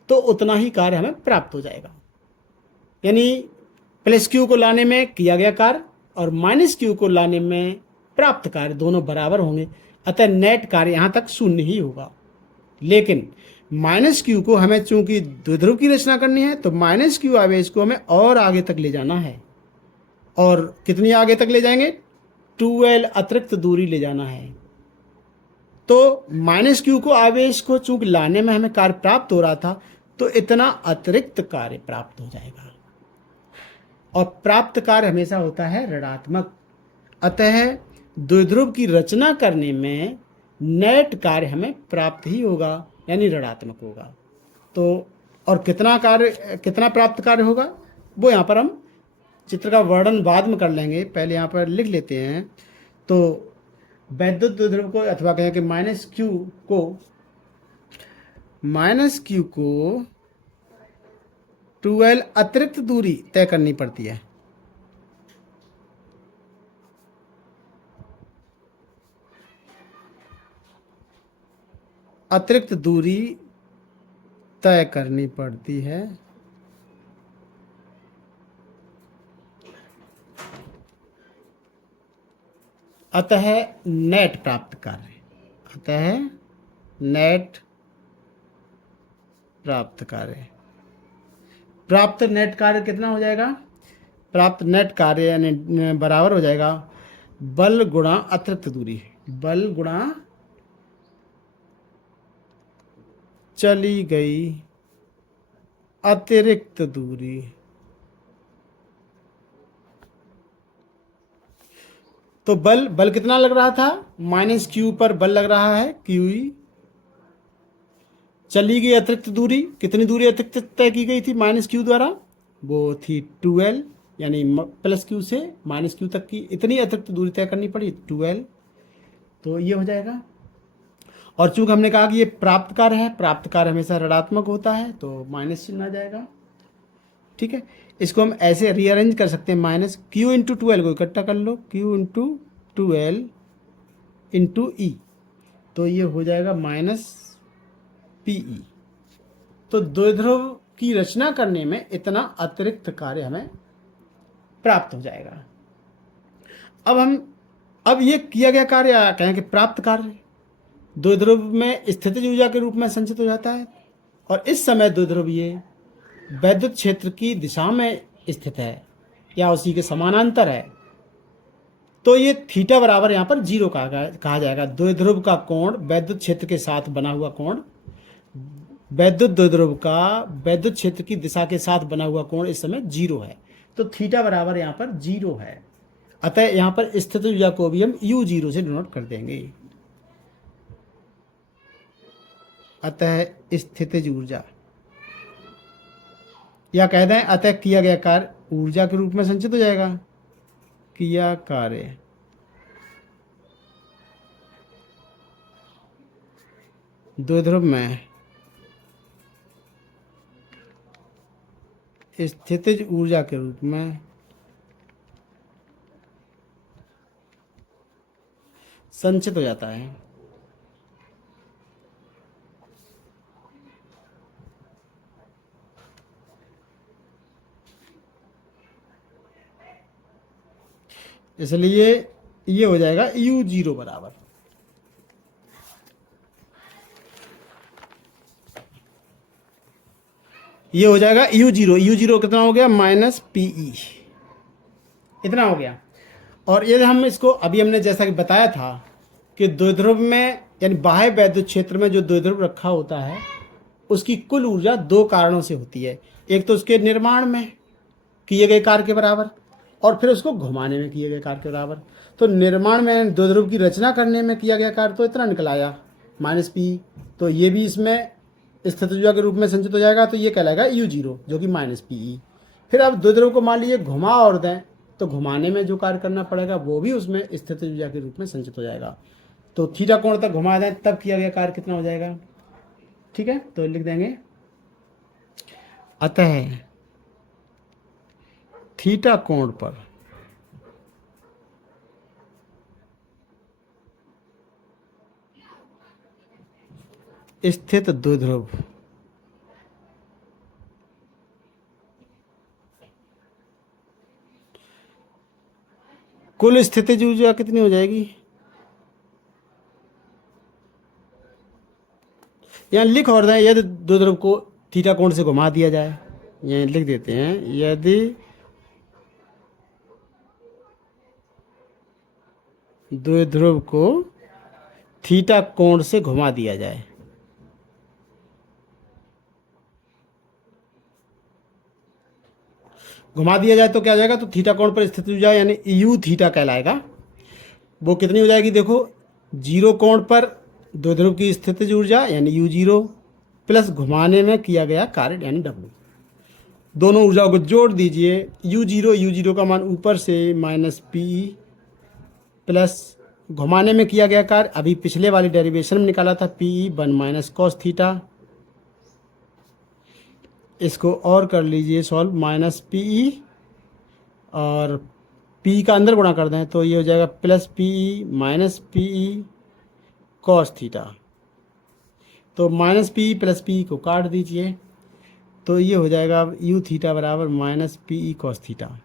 तो उतना ही कार्य हमें प्राप्त हो जाएगा। यानी प्लस क्यू को लाने में किया गया कार्य और माइनस क्यू को लाने में प्राप्त कार्य दोनों बराबर होंगे, अतः नेट कार्य यहाँ तक शून्य ही होगा। लेकिन माइनस क्यू को हमें चूंकि द्विध्रुव की रचना करनी है, तो माइनस क्यू आवेश को हमें और आगे तक ले जाना है, और कितनी आगे तक ले जाएंगे, 2l अतिरिक्त दूरी ले जाना है। तो माइनस क्यू को आवेश को चूंकि लाने में हमें कार्य प्राप्त हो रहा था, तो इतना अतिरिक्त कार्य प्राप्त हो जाएगा, और प्राप्त कार्य हमेशा होता है ऋणात्मक। अतः द्विध्रुव की रचना करने में नेट कार्य हमें प्राप्त ही होगा, यानी ऋणात्मक होगा। तो और कितना प्राप्त कार्य होगा वो यहाँ पर हम चित्र का वर्णन बाद में कर लेंगे, पहले यहाँ पर लिख लेते हैं। तो वैद्युत द्विध्रुव को, अथवा कहें कि माइनस क्यू को 2l अतिरिक्त दूरी तय करनी पड़ती है। अतिरिक्त दूरी तय करनी पड़ती है, अतः नेट प्राप्त कार्य, प्राप्त नेट कार्य कितना हो जाएगा, प्राप्त नेट कार्य यानी बराबर हो जाएगा बल गुणा अतिरिक्त दूरी, बल गुणा चली गई अतिरिक्त दूरी। तो बल कितना लग रहा था, माइनस क्यू पर बल लग रहा है क्यू ई, चली गई अतिरिक्त दूरी, कितनी दूरी अतिरिक्त तय की गई थी माइनस क्यू द्वारा, वो थी 2l, यानी प्लस क्यू से माइनस क्यू तक की इतनी अतिरिक्त दूरी तय करनी पड़ी 2l, तो ये हो जाएगा। और चूंकि हमने कहा कि ये प्राप्त कार्य है, प्राप्त कार्य हमेशा ऋणात्मक होता है, तो माइनस चिन्ह आ जाएगा। ठीक है, इसको हम ऐसे रीअरेंज कर सकते हैं, minus Q into two L को इकट्ठा कर लो, Q into two L into E, तो ये हो जाएगा माइनस पी ई। तो द्विध्रुव की रचना करने में इतना अतिरिक्त कार्य हमें प्राप्त हो जाएगा। अब ये किया गया कार्य कहें कि प्राप्त कार्य द्विध्रुव में स्थितिज ऊर्जा के रूप में संचित हो जाता है, और इस समय द्विध्रुव ये वैद्युत क्षेत्र की दिशा में स्थित है या उसी के समानांतर है, तो ये थीटा बराबर यहाँ पर 0 कहा जाएगा। द्विध्रुव का कोण वैद्युत क्षेत्र के साथ बना हुआ कोण, वैद्युत द्विध्रुव का वैद्युत क्षेत्र की दिशा के साथ बना हुआ कोण इस समय 0 है, तो थीटा बराबर यहाँ पर 0 है। अतः यहाँ पर स्थितिज ऊर्जा को भी हम u0 से डिनोट कर देंगे। अतः स्थितिज ऊर्जा, या कह दें अतः किया गया कार्य ऊर्जा के रूप में संचित हो जाएगा। किया कार्य द्विध्रुव में स्थितिज ऊर्जा के रूप में संचित हो जाता है। इसलिए ये हो जाएगा u0 बराबर, ये हो जाएगा u0 कितना हो गया, माइनस पीई, इतना हो गया। और यदि हम इसको अभी हमने जैसा कि बताया था कि द्विध्रुव में यानी बाह्य वैद्युत क्षेत्र में जो द्विध्रुव रखा होता है उसकी कुल ऊर्जा 2 कारणों से होती है। एक तो उसके निर्माण में किए गए कार्य के बराबर, और फिर उसको घुमाने में किए गए कार्य के बराबर। तो निर्माण में द्विध्रुव की रचना करने में किया गया कार्य तो इतना निकल आया माइनस पी, तो ये भी इसमें स्थितिज ऊर्जा के रूप में संचित हो जाएगा, तो ये कहलाएगा u0 जो कि माइनस पी। फिर अब द्विध्रुव को मान लीजिए घुमा और दें, तो घुमाने में जो कार्य करना पड़ेगा वो भी उसमें स्थितिज ऊर्जा के रूप में संचित हो जाएगा। तो थीटा कोण तक घुमा दें तब किया गया कार्य कितना हो जाएगा। ठीक है, तो लिख देंगे अतः थीटा कोण पर स्थित द्विध्रुव कुल स्थितिज ऊर्जा कितनी हो जाएगी, यहाँ लिख और दें, यदि द्विध्रुव को थीटा कोण से घुमा दिया जाए, यहाँ लिख देते हैं, यदि द्विध्रुव को थीटा कोण से घुमा दिया जाए, घुमा दिया जाए तो क्या हो जाएगा, तो थीटा कोण पर स्थित ऊर्जा यानी यू थीटा कहलाएगा। वो कितनी हो जाएगी, देखो 0 कोण पर द्विध्रुव की स्थितिज ऊर्जा यानी u0 प्लस घुमाने में किया गया कार्य यानी w, दोनों ऊर्जाओं को जोड़ दीजिए। u0 का मान ऊपर से माइनस पी प्लस घुमाने में किया गया कार्य अभी पिछले वाली डेरिवेशन में निकाला था पी 1 माइनस कॉस थीटा, इसको और कर लीजिए सॉल्व, माइनस पी और पी का अंदर गुणा कर दें तो ये हो जाएगा plus P minus P cos theta. तो माइनस पी प्लस पी को काट दीजिए तो ये हो जाएगा यू थीटा बराबर माइनस पी कॉस थीटा।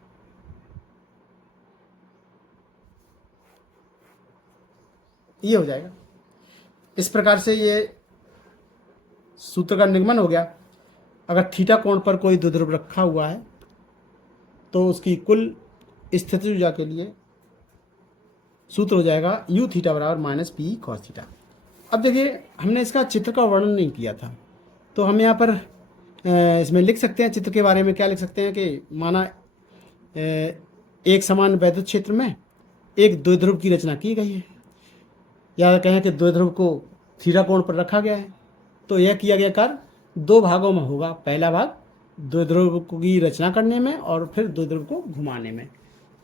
ये हो जाएगा। इस प्रकार से ये सूत्र का निगमन हो गया। अगर थीटा कोण पर कोई द्विध्रुव रखा हुआ है तो उसकी कुल स्थितिज ऊर्जा के लिए सूत्र हो जाएगा यू थीटा बराबर माइनस पी कॉस थीटा। अब देखिए हमने इसका चित्र का वर्णन नहीं किया था तो हम यहाँ पर इसमें लिख सकते हैं चित्र के बारे में। क्या लिख सकते हैं कि माना एक समान वैद्युत क्षेत्र में एक द्विध्रुव की रचना की गई है, या कहें कि द्विध्रुव को थीटा कोण पर रखा गया है, तो यह किया गया कार्य 2 भागों में होगा। पहला भाग द्विध्रुव की रचना करने में और फिर द्विध्रुव को घुमाने में,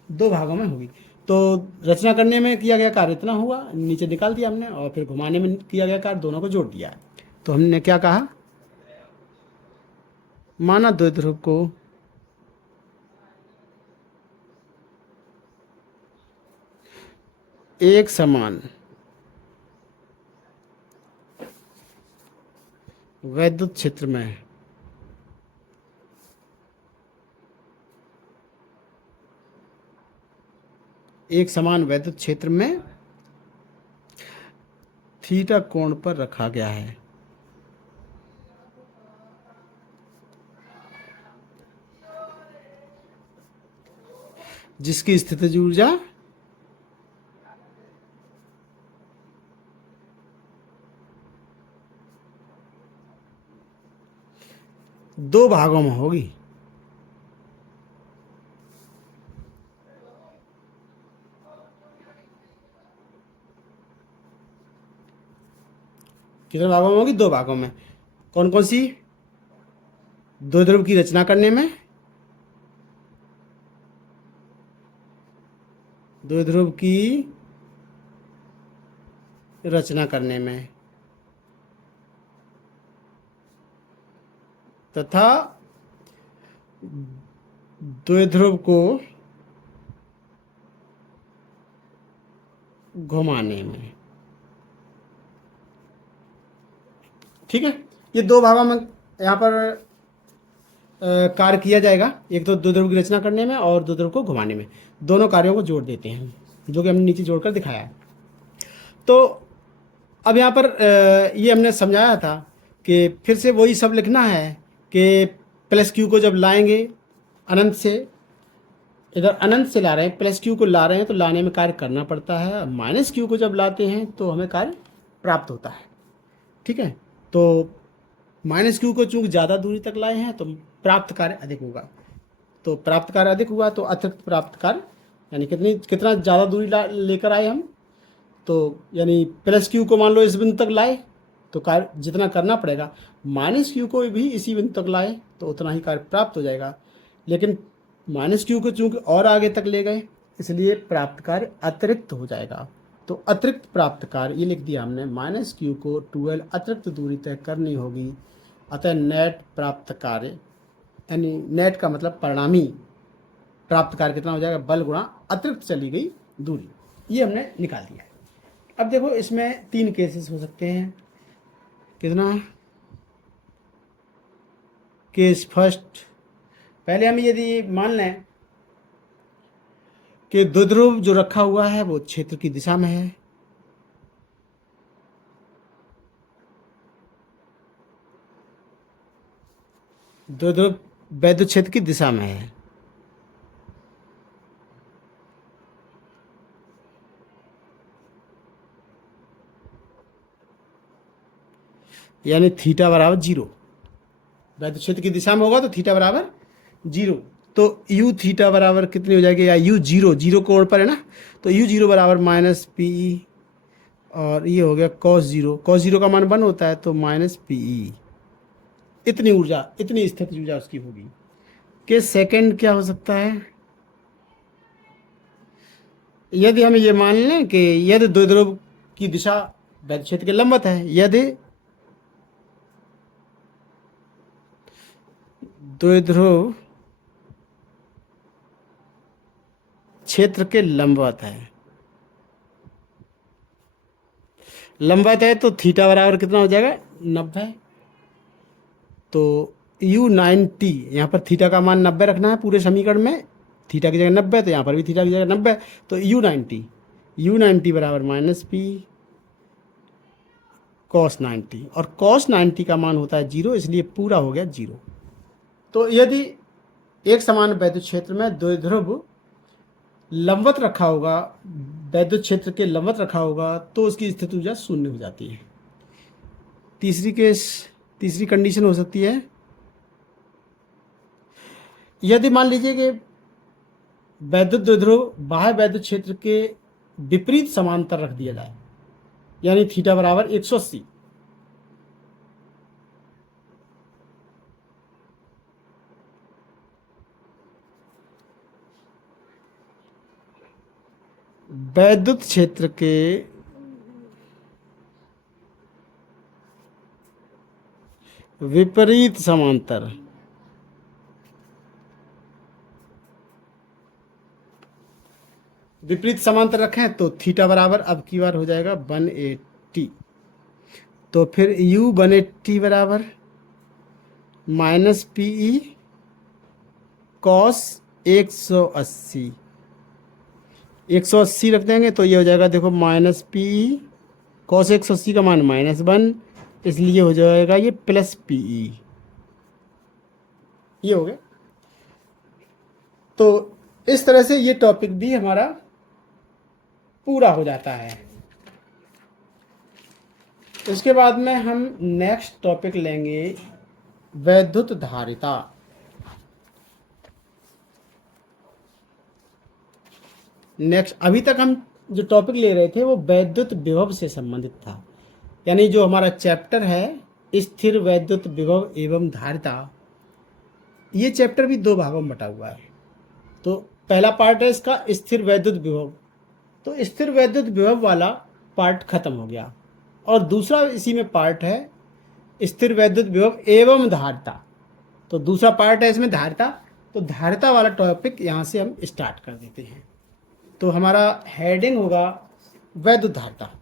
2 भागों में होगी। तो रचना करने में किया गया कार्य इतना हुआ, नीचे निकाल दिया हमने, और फिर घुमाने में किया गया कार्य, दोनों को जोड़ दिया। तो हमने क्या कहा, माना द्विध्रुव को एक समान वैद्युत क्षेत्र में एक समान वैद्युत क्षेत्र में थीटा कोण पर रखा गया है। जिसकी स्थितिज ऊर्जा दो भागों में होगी। कितने भागों में होगी, दो भागों में। कौन कौन सी, द्विध्रुव की रचना करने में, द्विध्रुव की रचना करने में, तथा द्विध्रुव को घुमाने में। ठीक है, ये दो भागों में यहाँ पर कार्य किया जाएगा। एक तो द्विध्रुव की रचना करने में और द्विध्रुव को घुमाने में, दोनों कार्यों को जोड़ देते हैं, जो कि हमने नीचे जोड़कर दिखाया है। तो अब यहाँ पर ये हमने समझाया था कि फिर से वही सब लिखना है कि प्लस क्यू को जब लाएंगे अनंत से, इधर अनंत से ला रहे हैं, प्लस क्यू को ला रहे हैं तो लाने में कार्य करना पड़ता है, माइनस क्यू को जब लाते हैं तो हमें कार्य प्राप्त होता है। ठीक है, तो माइनस क्यू को चूंकि ज़्यादा दूरी तक लाए हैं तो प्राप्त कार्य अधिक होगा, तो प्राप्त कार्य अधिक हुआ तो अतिरिक्त प्राप्त कार्य, यानी कितना ज़्यादा दूरी लेकर आए हम, तो यानी प्लस क्यू को मान लो इस बिंदु तक लाए तो कार्य जितना करना पड़ेगा, माइनस क्यू को भी इसी बिंदु तक लाए तो उतना ही कार्य प्राप्त हो जाएगा। लेकिन माइनस क्यू को चूंकि और आगे तक ले गए इसलिए प्राप्त कार्य अतिरिक्त हो जाएगा। तो अतिरिक्त प्राप्त कार्य ये लिख दिया हमने, माइनस क्यू को 12 अतिरिक्त दूरी तय करनी होगी, अतः नेट प्राप्त कार्य, यानी नेट का मतलब परिणामी प्राप्त कार्य कितना हो जाएगा, बल गुणा अतिरिक्त चली गई दूरी, ये हमने निकाल दिया है। अब देखो इसमें तीन केसेस हो सकते हैं। कितना, केस फर्स्ट, पहले हम यदि मान लें कि द्विध्रुव जो रखा हुआ है वो क्षेत्र की दिशा में है, द्विध्रुव वैद्युत क्षेत्र की दिशा में है, यानी थीटा बराबर 0, वैद्युत क्षेत्र की दिशा में होगा तो थीटा बराबर 0। तो यू थीटा बराबर कितनी हो जाएगी, या यू जीरो कोण पर है ना, तो यू जीरो बराबर माइनस पी ई, और ये हो गया कॉस जीरो का मान 1 होता है तो माइनस पी ई, इतनी ऊर्जा, इतनी स्थित ऊर्जा उसकी होगी। के सेकंड क्या हो सकता है, यदि हम ये मान लें कि यदि द्विध्रुव की दिशा वैद्युत क्षेत्र के लंबवत है, यदि द्विध्रुव क्षेत्र के लंबवत है तो थीटा बराबर कितना हो जाएगा, 90। तो यू 90, यहाँ पर थीटा का मान 90 रखना है पूरे समीकरण में, थीटा की जगह 90 तो यहाँ पर भी थीटा की जगह 90, तो यू 90 बराबर माइनस पी कॉस 90, और कॉस 90 का मान होता है 0, इसलिए पूरा हो गया 0। तो यदि एक समान वैद्युत क्षेत्र में द्विध्रुव लंबवत रखा होगा, वैद्युत क्षेत्र के लंबवत रखा होगा तो उसकी स्थित ऊर्जा शून्य हो जाती है। तीसरी कंडीशन हो सकती है, यदि मान लीजिए कि वैद्युत द्विध्रुव बाह्य वैद्युत क्षेत्र के विपरीत समांतर रख दिया जाए, यानी थीटा बराबर 180, वैद्युत क्षेत्र के विपरीत समांतर विपरीत समांतर रखें तो थीटा बराबर अब की बार हो जाएगा 180। तो फिर u 180 बराबर माइनस पीई कॉस 180 180 रख देंगे तो ये हो जाएगा, देखो माइनस पीई कॉस 180 का मान -1, इसलिए हो जाएगा ये प्लस पीई। ये हो गया। तो इस तरह से ये टॉपिक भी हमारा पूरा हो जाता है। इसके बाद में हम नेक्स्ट टॉपिक लेंगे वैद्युत धारिता। नेक्स्ट, अभी तक हम जो टॉपिक ले रहे थे वो वैद्युत विभव से संबंधित था, यानी जो हमारा चैप्टर है स्थिर वैद्युत विभव एवं धारिता, ये चैप्टर भी 2 भागों में बटा हुआ है। तो पहला पार्ट है इसका स्थिर वैद्युत विभव, तो स्थिर वैद्युत विभव वाला पार्ट खत्म हो गया, और दूसरा इसी में पार्ट है स्थिर वैद्युत विभव एवं धारिता। तो दूसरा पार्ट है इसमें धारिता, तो धारिता वाला टॉपिक यहाँ से हम स्टार्ट कर देते हैं। तो हमारा हेडिंग होगा वैद्युत धारिता।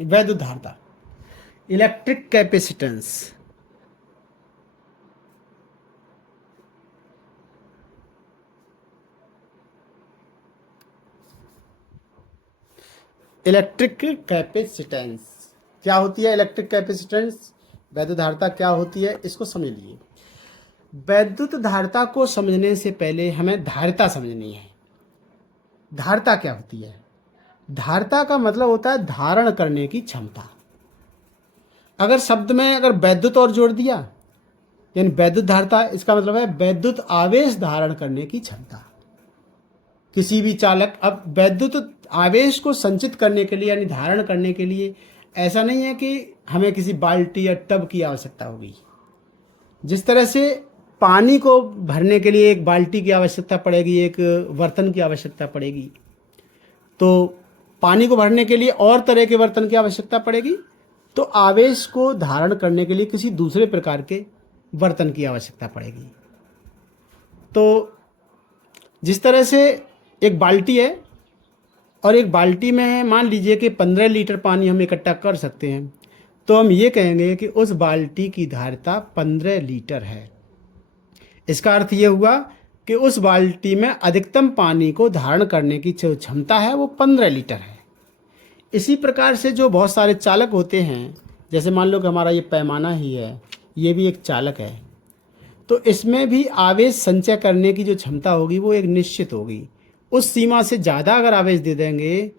वैद्युत धारिता, इलेक्ट्रिक कैपेसिटेंस। इलेक्ट्रिक कैपेसिटेंस क्या होती है? इलेक्ट्रिक कैपेसिटेंस, वैद्युत धारिता क्या होती है, इसको समझ लीजिए। वैद्युत धारिता को समझने से पहले हमें धारिता समझनी है। धारिता क्या होती है? धारिता का मतलब होता है धारण करने की क्षमता। अगर शब्द में अगर वैद्युत और जोड़ दिया, यानी वैद्युत धारिता, इसका मतलब है वैद्युत आवेश धारण करने की क्षमता। किसी भी चालक, अब वैद्युत आवेश को संचित करने के लिए यानी धारण करने के लिए ऐसा नहीं है कि हमें किसी बाल्टी या टब की आवश्यकता होगी। जिस तरह से पानी को भरने के लिए एक बाल्टी की आवश्यकता पड़ेगी, एक बर्तन की आवश्यकता पड़ेगी, तो पानी को भरने के लिए और तरह के बर्तन की आवश्यकता पड़ेगी, तो आवेश को धारण करने के लिए किसी दूसरे प्रकार के बर्तन की आवश्यकता पड़ेगी। तो जिस तरह से एक बाल्टी है और एक बाल्टी में मान लीजिए कि 15 लीटर पानी हम इकट्ठा कर सकते हैं, तो हम ये कहेंगे कि उस बाल्टी की धारिता 15 लीटर है। इसका अर्थ ये हुआ कि उस बाल्टी में अधिकतम पानी को धारण करने की जो क्षमता है वो 15 लीटर है। इसी प्रकार से जो बहुत सारे चालक होते हैं, जैसे मान लो कि हमारा ये पैमाना ही है, ये भी एक चालक है, तो इसमें भी आवेश संचय करने की जो क्षमता होगी वो एक निश्चित होगी। उस सीमा से ज़्यादा अगर आवेश दे देंगे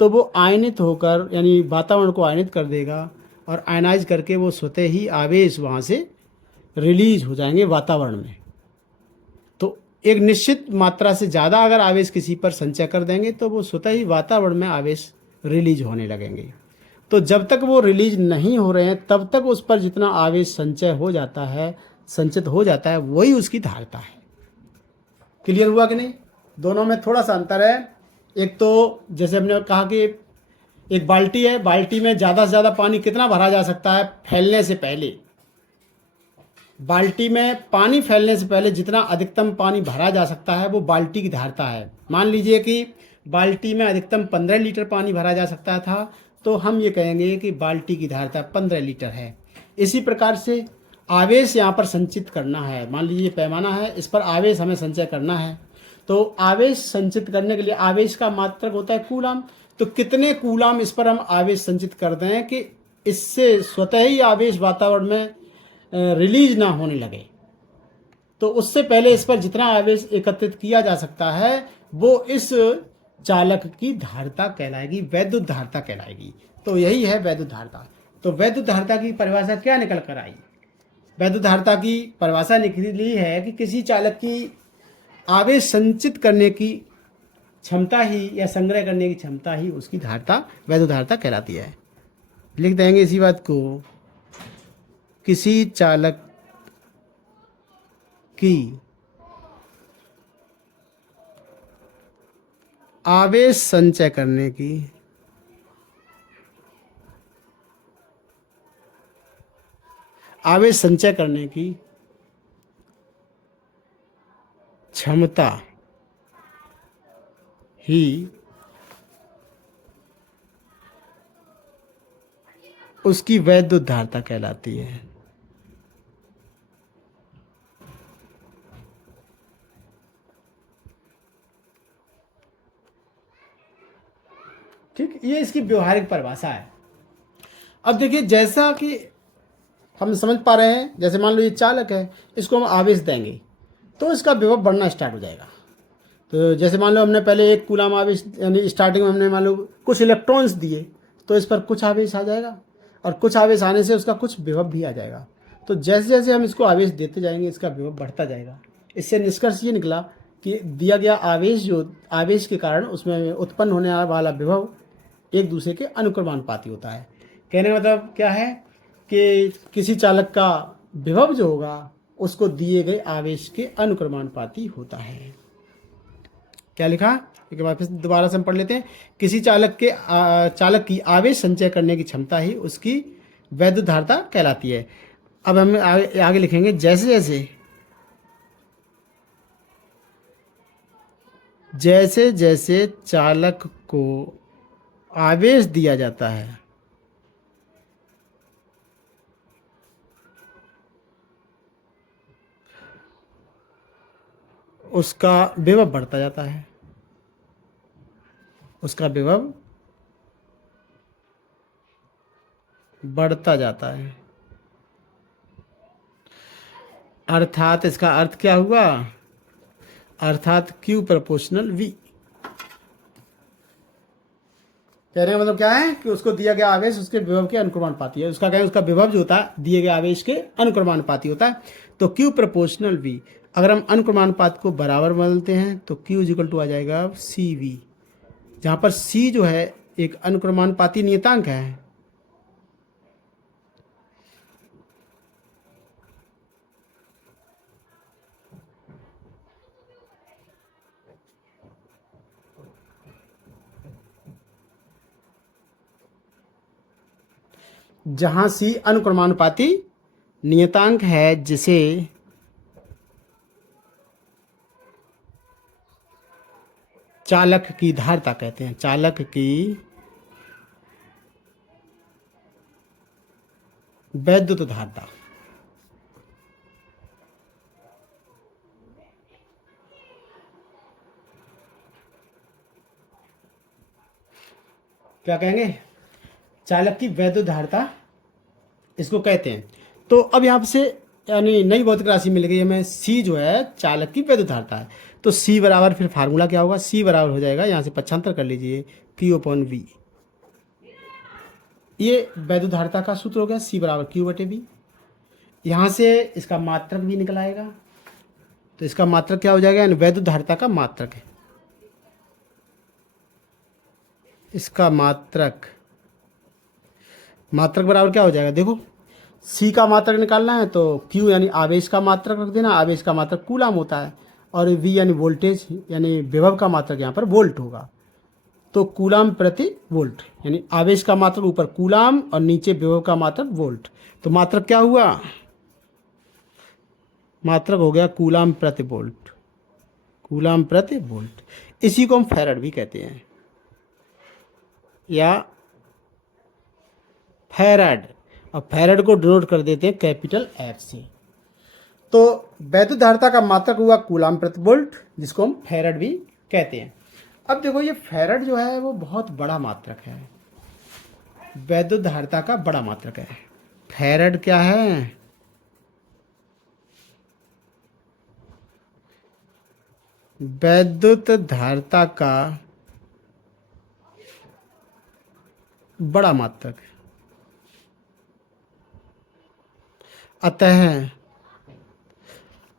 तो वो आयनित होकर यानी वातावरण को आयनित कर देगा, और आयनाइज करके वो स्वतः ही आवेश वहाँ से रिलीज हो जाएंगे वातावरण में। तो एक निश्चित मात्रा से ज़्यादा अगर आवेश किसी पर संचय कर देंगे तो वो स्वतः ही वातावरण में आवेश रिलीज होने लगेंगे। तो जब तक वो रिलीज नहीं हो रहे हैं तब तक उस पर जितना आवेश संचय हो जाता है, संचित हो जाता है, वही उसकी धारिता है। क्लियर हुआ कि नहीं? दोनों में थोड़ा सा अंतर है। एक तो जैसे हमने कहा कि एक बाल्टी है, बाल्टी में ज़्यादा से ज़्यादा पानी कितना भरा जा सकता है फैलने से पहले। बाल्टी में पानी फैलने से पहले जितना अधिकतम पानी भरा जा सकता है वो बाल्टी की धारिता है। मान लीजिए कि बाल्टी में अधिकतम 15 लीटर पानी भरा जा सकता था, तो हम ये कहेंगे कि बाल्टी की धारिता 15 लीटर है। इसी प्रकार से आवेश यहाँ पर संचित करना है, मान लीजिए पैमाना है, इस पर आवेश हमें संचय करना है। तो आवेश संचित करने के लिए आवेश का मात्रक होता है कूलाम, तो कितने कूलाम इस पर हम आवेश संचित कर दें कि इससे स्वतः ही आवेश वातावरण में रिलीज ना होने लगे। तो उससे पहले इस पर जितना आवेश एकत्रित किया जा सकता है वो इस चालक की धारिता कहलाएगी, वैद्युत धारिता कहलाएगी। तो यही है वैद्युत धारिता। तो वैद्युत धारिता की परिभाषा क्या निकल कर आई? वैद्युत धारिता की परिभाषा निकली है कि किसी चालक की आवेश संचित करने की क्षमता ही या संग्रह करने की क्षमता ही उसकी धारिता, वैद्युत धारिता कहलाती है। लिख देंगे इसी बात को, किसी चालक की आवेश संचय करने की आवेश संचय करने की क्षमता ही उसकी वैद्युत धारता कहलाती है। ठीक, ये इसकी व्यवहारिक परिभाषा है। अब देखिए, जैसा कि हम समझ पा रहे हैं, जैसे मान लो ये चालक है, इसको हम आवेश देंगे तो इसका विभव बढ़ना स्टार्ट हो जाएगा। तो जैसे मान लो हमने पहले एक कूलाम आवेश, यानी स्टार्टिंग में हमने मान लो कुछ इलेक्ट्रॉन्स दिए, तो इस पर कुछ आवेश आ जाएगा, और कुछ आवेश आने से उसका कुछ विभव भी आ जाएगा। तो जैसे जैसे हम इसको आवेश देते जाएंगे, इसका विभव बढ़ता जाएगा। इससे निष्कर्ष ये निकला कि दिया गया आवेश, जो आवेश के कारण उसमें उत्पन्न होने वाला विभव एक दूसरे के अनुक्रमानुपाती होता है। कहने का मतलब क्या है कि किसी चालक का विभव जो होगा उसको दिए गए आवेश के अनुक्रमानुपाती होता है। क्या लिखा, एक बार फिर दोबारा से हम पढ़ लेते हैं। किसी चालक की आवेश संचय करने की क्षमता ही उसकी वैद्युत धारता कहलाती है। अब हम आगे लिखेंगे, जैसे जैसे चालक को आवेश दिया जाता है, उसका विभव बढ़ता जाता है, उसका विभव बढ़ता जाता है। अर्थात इसका अर्थ क्या हुआ, अर्थात Q प्रोपोर्शनल V। कहने का मतलब क्या है कि उसको दिया गया आवेश उसके विभव के अनुक्रमानुपाती है। उसका क्या है, उसका विभव जो होता है दिए गए आवेश के अनुक्रमानुपाती होता है। तो Q प्रोपोर्शनल V, अगर हम अनुक्रमानुपात को बराबर बदलते हैं तो Q इक्वल टू आ जाएगा CV, जहाँ पर C जो है एक अनुक्रमानुपाती नियतांक है। जहाँ C अनुक्रमानुपाती नियतांक है, जिसे चालक की धारता कहते हैं। चालक की वैद्युत धारता। क्या कहेंगे, चालक की वैद्युत धारता इसको कहते हैं। तो अब यहाँ से यानी नई भौतिक राशि मिल गई हमें, C जो है चालक की वैद्युत धारता है। तो C बराबर, फिर फार्मूला क्या होगा, C बराबर हो जाएगा, यहाँ से पक्षांतर कर लीजिए, Q/V। ये वैद्युत धारता का सूत्र हो गया, C बराबर Q/V। यहाँ से इसका मात्रक भी निकल आएगा, तो इसका मात्रक क्या हो जाएगा, यानी वैद्युत धारता का मात्रक है। इसका मात्रक बराबर क्या हो जाएगा, देखो C का मात्रक निकालना है तो Q यानी आवेश का मात्रक रख देना, आवेश का मात्रक कूलाम होता है, और V यानी वोल्टेज यानी विभव का मात्रक यहाँ पर वोल्ट होगा। तो कूलाम प्रति वोल्ट, यानी आवेश का मात्रक ऊपर कूलाम और नीचे विभव का मात्रक वोल्ट। तो मात्रक क्या हुआ, मात्रक हो गया कूलाम प्रति वोल्ट, कूलाम प्रति वोल्ट। इसी को हम फैराड भी कहते हैं, या फैराड, और फैराड को डिनोट कर देते हैं कैपिटल F से। तो वैद्युत धारता का मात्रक हुआ कूलाम प्रति वोल्ट, जिसको हम फैराड भी कहते हैं। अब देखो, ये फैराड जो है वो बहुत बड़ा मात्रक है, वैद्युत धारता का बड़ा मात्रक है। फैराड क्या है, वैद्युत धारता का बड़ा मात्रक। अतः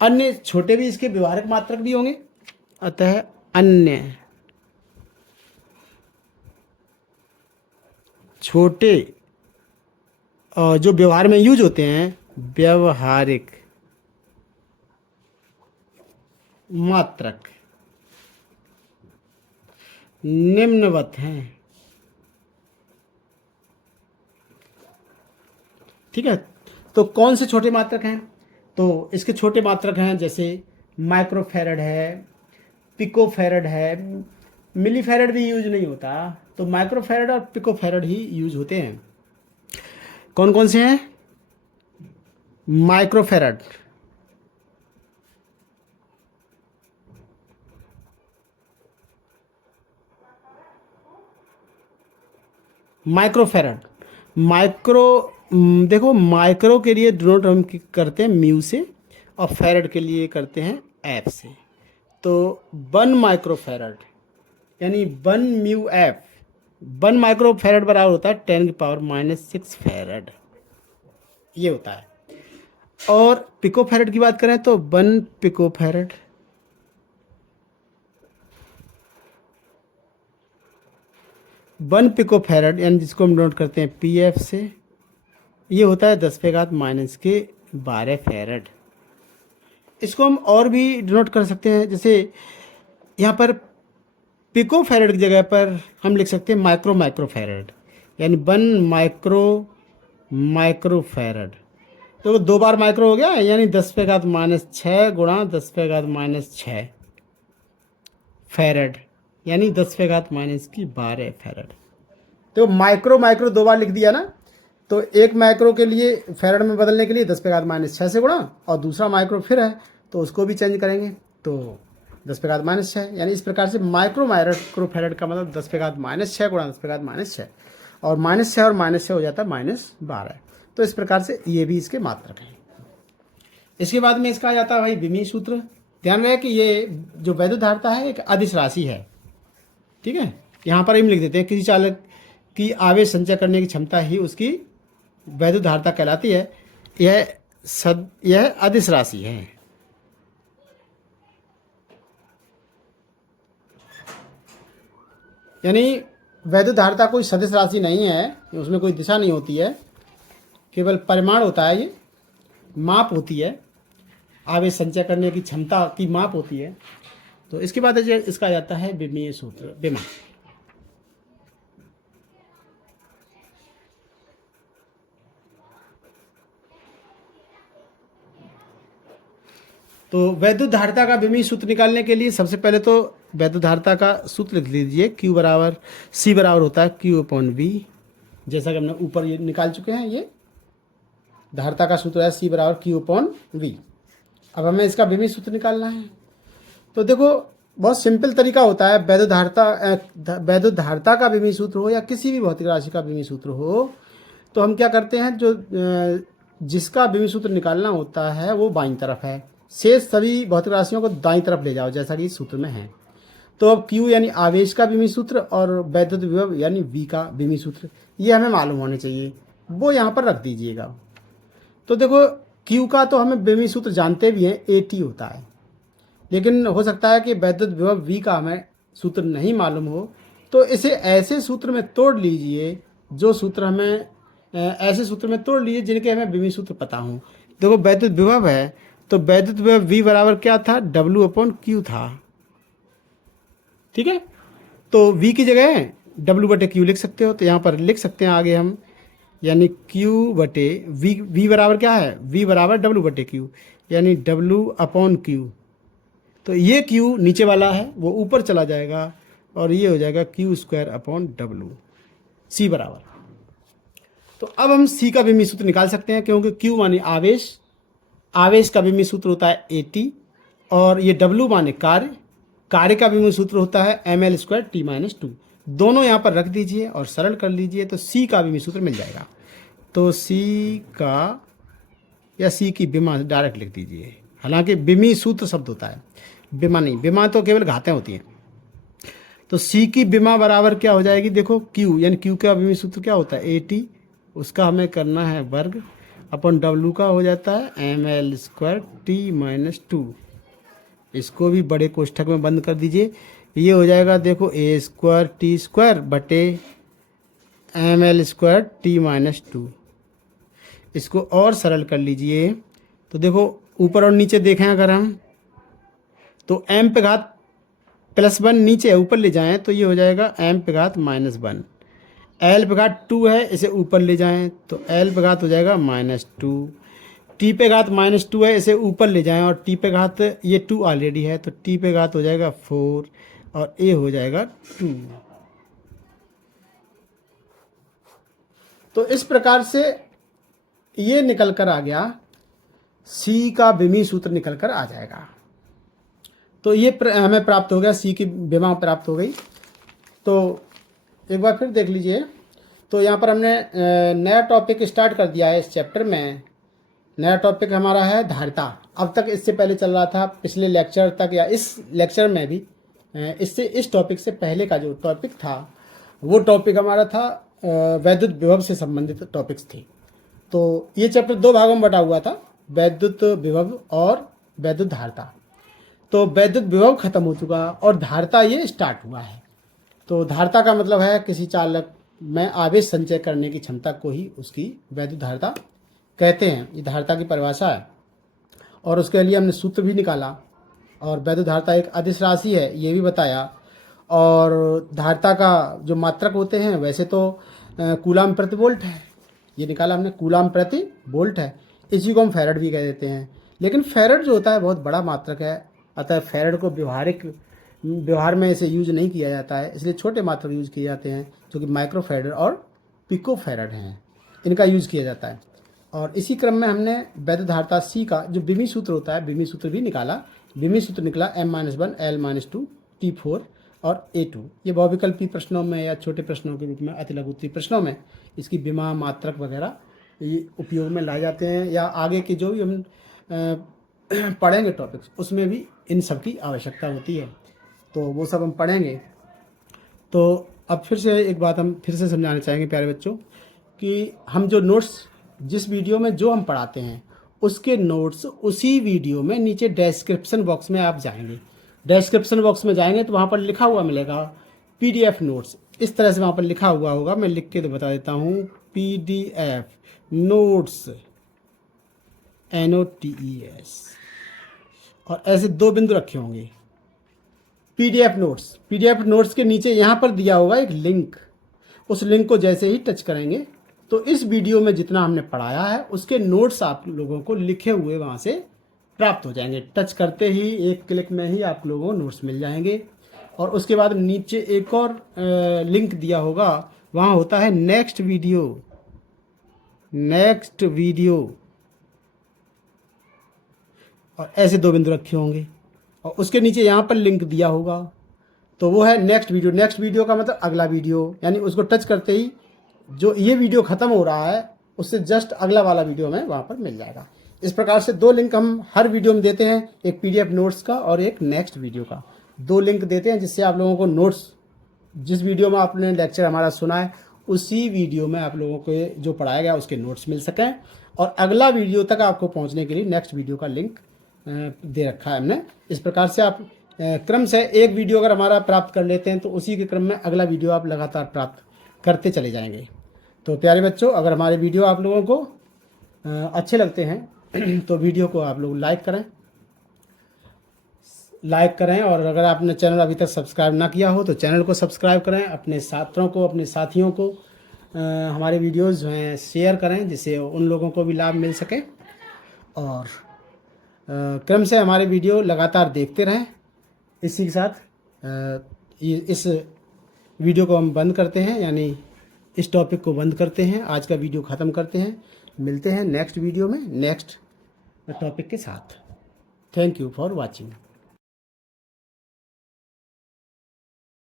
अन्य छोटे भी इसके व्यवहारिक मात्रक भी होंगे, अतः अन्य छोटे जो व्यवहार में यूज होते हैं, व्यवहारिक मात्रक निम्नवत हैं। ठीक है, तो कौन से छोटे मात्रक हैं? तो इसके छोटे मात्रक हैं जैसे माइक्रोफैरड है, पिकोफैरड है, मिलीफैरड भी यूज नहीं होता, तो माइक्रोफैरड और पिकोफैरड ही यूज होते हैं। कौन कौन से हैं? माइक्रोफैरड, माइक्रोफैरड, देखो माइक्रो के लिए डिनोट हम करते हैं म्यू से, और फैरड के लिए करते हैं एफ से। तो 1 माइक्रोफैरड यानी 1 म्यू एफ, 1 माइक्रोफैरड बराबर होता है 10⁻⁻6 फैरड, ये होता है। और पिकोफैरड की बात करें तो 1 पिकोफैरड, 1 पिकोफैरड यानी जिसको हम नोट करते हैं पी एफ से, ये होता है 10⁻⁻12 फैरड। इसको हम और भी डिनोट कर सकते हैं, जैसे यहाँ पर पिकोफैरड की जगह पर हम लिख सकते हैं माइक्रोफैरड, यानी 1 माइक्रोफैरड। तो 2 बार माइक्रो हो गया, यानी 10⁻⁻6 गुणा 10⁻⁻6 फैरड, यानी 10⁻⁻12 फैरड। तो माइक्रो माइक्रो 2 बार लिख दिया ना, तो एक माइक्रो के लिए फैरड में बदलने के लिए 10⁻⁻6 से गुणा, और दूसरा माइक्रो फिर है तो उसको भी चेंज करेंगे तो 10⁻⁻6, यानी इस प्रकार से माइक्रोफैरड का मतलब 10⁻⁻6 गुणा 10⁻⁻6, और -6 और -6 हो जाता है -12। तो इस प्रकार से ये भी इसके मात्रक हैं। इसके बाद में इसका आ जाता है भाई विमीय सूत्र। ध्यान रहे कि ये जो वैद्युत धारिता है एक अदिश राशि है। ठीक है, यहाँ पर हम लिख देते हैं किसी चालक की आवेश संचय करने की क्षमता ही उसकी वैद्युत धारिता कहलाती है। यह अदिश राशि है। यानी वैद्युत धारिता कोई सदिश राशि नहीं है, उसमें कोई दिशा नहीं होती है, केवल परिमाण होता है, ये माप होती है, आवेश संचय करने की क्षमता की माप होती है। तो इसके बाद इसका आ जाता है विमीय सूत्र, विमा। तो वैद्युत धारिता का विमीय सूत्र निकालने के लिए सबसे पहले तो वैद्युत धारिता का सूत्र लिख लीजिए। Q बराबर C बराबर होता है Q/V, जैसा कि हमने ऊपर ये निकाल चुके हैं। ये धारिता का सूत्र है C बराबर Q/V। अब हमें इसका विमीय सूत्र निकालना है। तो देखो बहुत सिंपल तरीका होता है। वैद्युत धारिता का विमीय सूत्र हो या किसी भी भौतिक राशि का विमीय सूत्र हो, तो हम क्या करते हैं, जो जिसका विमीय सूत्र निकालना होता है वो बाईं तरफ है, शेष सभी भौतिक राशियों को दाईं तरफ ले जाओ, जैसा कि इस सूत्र में है। तो अब Q यानी आवेश का विमीय सूत्र और वैद्युत विभव यानी V का विमीय सूत्र ये हमें मालूम होने चाहिए, वो यहाँ पर रख दीजिएगा। तो देखो Q का तो हमें विमीय सूत्र जानते भी हैं, AT होता है, लेकिन हो सकता है कि वैद्युत विभव V का हमें सूत्र नहीं मालूम हो, तो इसे ऐसे सूत्र में तोड़ लीजिए, जो सूत्र हमें ऐसे सूत्र में तोड़ लीजिए जिनके हमें विमीय सूत्र पता हों। देखो वैद्युत विभव है, तो वैद्युत विभव V बराबर क्या था, W/Q था। ठीक है, तो V की जगह W/Q लिख सकते हो, तो यहाँ पर लिख सकते हैं आगे हम, यानी Q/V। V बराबर क्या है, V बराबर W/Q, यानी W/Q। तो ये Q नीचे वाला है वो ऊपर चला जाएगा, और ये हो जाएगा Q²/W, C बराबर। तो अब हम C का विमीय सूत्र निकाल सकते हैं, क्योंकि Q माने आवेश, आवेश का विमीय सूत्र होता है AT, और ये W माने कार्य, कार्य का विमीय सूत्र होता है ml² T-2। दोनों यहाँ पर रख दीजिए और सरल कर लीजिए, तो C का विमीय सूत्र मिल जाएगा। तो C का या C की विमा डायरेक्ट लिख दीजिए, हालांकि विमीय सूत्र शब्द होता है, विमा नहीं, विमा तो केवल घातें होती हैं। तो C की विमा बराबर क्या हो जाएगी, देखो Q यानी Q का विमीय सूत्र क्या होता है, AT, उसका हमें करना है वर्ग, अपन W का हो जाता है ml² T-2। इसको भी बड़े कोष्ठक में बंद कर दीजिए, ये हो जाएगा देखो A² T² बटे ml² T-2। इसको और सरल कर लीजिए। तो देखो ऊपर और नीचे देखें अगर हम, तो m पे घात +1 नीचे है, ऊपर ले जाएं तो ये हो जाएगा m पे घात -1। l पे घात 2 है, इसे ऊपर ले जाएं तो l पे घात हो जाएगा -2। t पे घात -2 है, इसे ऊपर ले जाएं और t पे घात, ये 2 ऑलरेडी है तो t पे घात हो जाएगा 4 और a हो जाएगा 2। तो इस प्रकार से ये निकल कर आ गया, c का विमीय सूत्र निकल कर आ जाएगा। तो ये हमें प्राप्त हो गया, c की विमा प्राप्त हो गई। तो एक बार फिर देख लीजिए। तो यहाँ पर हमने नया टॉपिक स्टार्ट कर दिया है इस चैप्टर में। नया टॉपिक हमारा है धारिता। अब तक इससे पहले चल रहा था, पिछले लेक्चर तक या इस लेक्चर में भी, इस टॉपिक से पहले का जो टॉपिक था वो टॉपिक हमारा था वैद्युत विभव से संबंधित टॉपिक्स थे। तो ये चैप्टर 2 भागों में बटा हुआ था, वैद्युत विभव और वैद्युत धारिता। तो वैद्युत विभव खत्म हो चुका और धारिता ये स्टार्ट हुआ है। तो धारिता का मतलब है किसी चालक में आवेश संचय करने की क्षमता को ही उसकी वैद्युत धारिता कहते हैं। ये धारिता की परिभाषा है और उसके लिए हमने सूत्र भी निकाला। और वैद्युत धारिता एक अदिश राशि है ये भी बताया। और धारिता का जो मात्रक होते हैं वैसे तो कूलाम प्रति वोल्ट है, ये निकाला हमने, कूलाम प्रति वोल्ट है। इसी को हम फैरड भी कह देते हैं। लेकिन फैरड जो होता है बहुत बड़ा मात्रक है, अतः फैरड को व्यवहार में इसे यूज नहीं किया जाता है, इसलिए छोटे मात्रक यूज किए जाते हैं जो कि माइक्रो फैरड और पिको फैरड हैं, इनका यूज किया जाता है। और इसी क्रम में हमने वैद्युत धारिता C का जो विमीय सूत्र होता है, विमीय सूत्र भी निकाला। विमीय सूत्र निकला m-1 l-2 T4 और A2। ये बहुविकल्पी प्रश्नों में या छोटे प्रश्नों के रूप में, अतिलघु उत्तरीय प्रश्नों में इसकी विमा मात्रक वगैरह ये उपयोग में लाए जाते हैं, या आगे के जो भी हम पढ़ेंगे टॉपिक्स उसमें भी इन सब की आवश्यकता होती है। तो वो सब हम पढ़ेंगे। तो अब फिर से एक बात हम फिर से समझाना चाहेंगे प्यारे बच्चों कि हम जो नोट्स, जिस वीडियो में जो हम पढ़ाते हैं उसके नोट्स उसी वीडियो में नीचे डिस्क्रिप्शन बॉक्स में आप जाएंगे। डिस्क्रिप्शन बॉक्स में जाएंगे तो वहाँ पर लिखा हुआ मिलेगा PDF नोट्स। इस तरह से वहाँ पर लिखा हुआ होगा, मैं लिख के तो बता देता हूँ, PDF नोट्स NOTES और ऐसे 2 बिंदु रखे होंगे। PDF नोट्स के नीचे यहाँ पर दिया होगा एक लिंक। उस लिंक को जैसे ही टच करेंगे तो इस वीडियो में जितना हमने पढ़ाया है उसके नोट्स आप लोगों को लिखे हुए वहाँ से प्राप्त हो जाएंगे। टच करते ही एक क्लिक में ही आप लोगों को नोट्स मिल जाएंगे। और उसके बाद नीचे एक और लिंक दिया होगा, वहाँ होता है नेक्स्ट वीडियो और ऐसे 2 बिंदु रखे होंगे और उसके नीचे यहाँ पर लिंक दिया होगा तो वो है नेक्स्ट वीडियो। नेक्स्ट वीडियो का मतलब अगला वीडियो, यानी उसको टच करते ही जो ये वीडियो ख़त्म हो रहा है उससे जस्ट अगला वाला वीडियो में वहाँ पर मिल जाएगा। इस प्रकार से 2 लिंक हम हर वीडियो में देते हैं, एक PDF नोट्स का और एक नेक्स्ट वीडियो का। 2 लिंक देते हैं जिससे आप लोगों को नोट्स, जिस वीडियो में आपने लेक्चर हमारा सुना है उसी वीडियो में आप लोगों को जो पढ़ाया गया उसके नोट्स मिल सकें। और अगला वीडियो तक आपको पहुँचने के लिए नेक्स्ट वीडियो का लिंक दे रखा है हमने। इस प्रकार से आप क्रम से एक वीडियो अगर हमारा प्राप्त कर लेते हैं तो उसी के क्रम में अगला वीडियो आप लगातार प्राप्त करते चले जाएंगे। तो प्यारे बच्चों, अगर हमारे वीडियो आप लोगों को अच्छे लगते हैं तो वीडियो को आप लोग लाइक करें और अगर आपने चैनल अभी तक सब्सक्राइब ना किया हो तो चैनल को सब्सक्राइब करें। अपने छात्रों को, अपने साथियों को हमारे वीडियोस जो हैं शेयर करें जिससे उन लोगों को भी लाभ मिल सके। और क्रम से हमारे वीडियो लगातार देखते रहें। इसी के साथ इस वीडियो को हम बंद करते हैं, यानी इस टॉपिक को बंद करते हैं। आज का वीडियो ख़त्म करते हैं। मिलते हैं नेक्स्ट वीडियो में नेक्स्ट टॉपिक के साथ। Thank you for watching.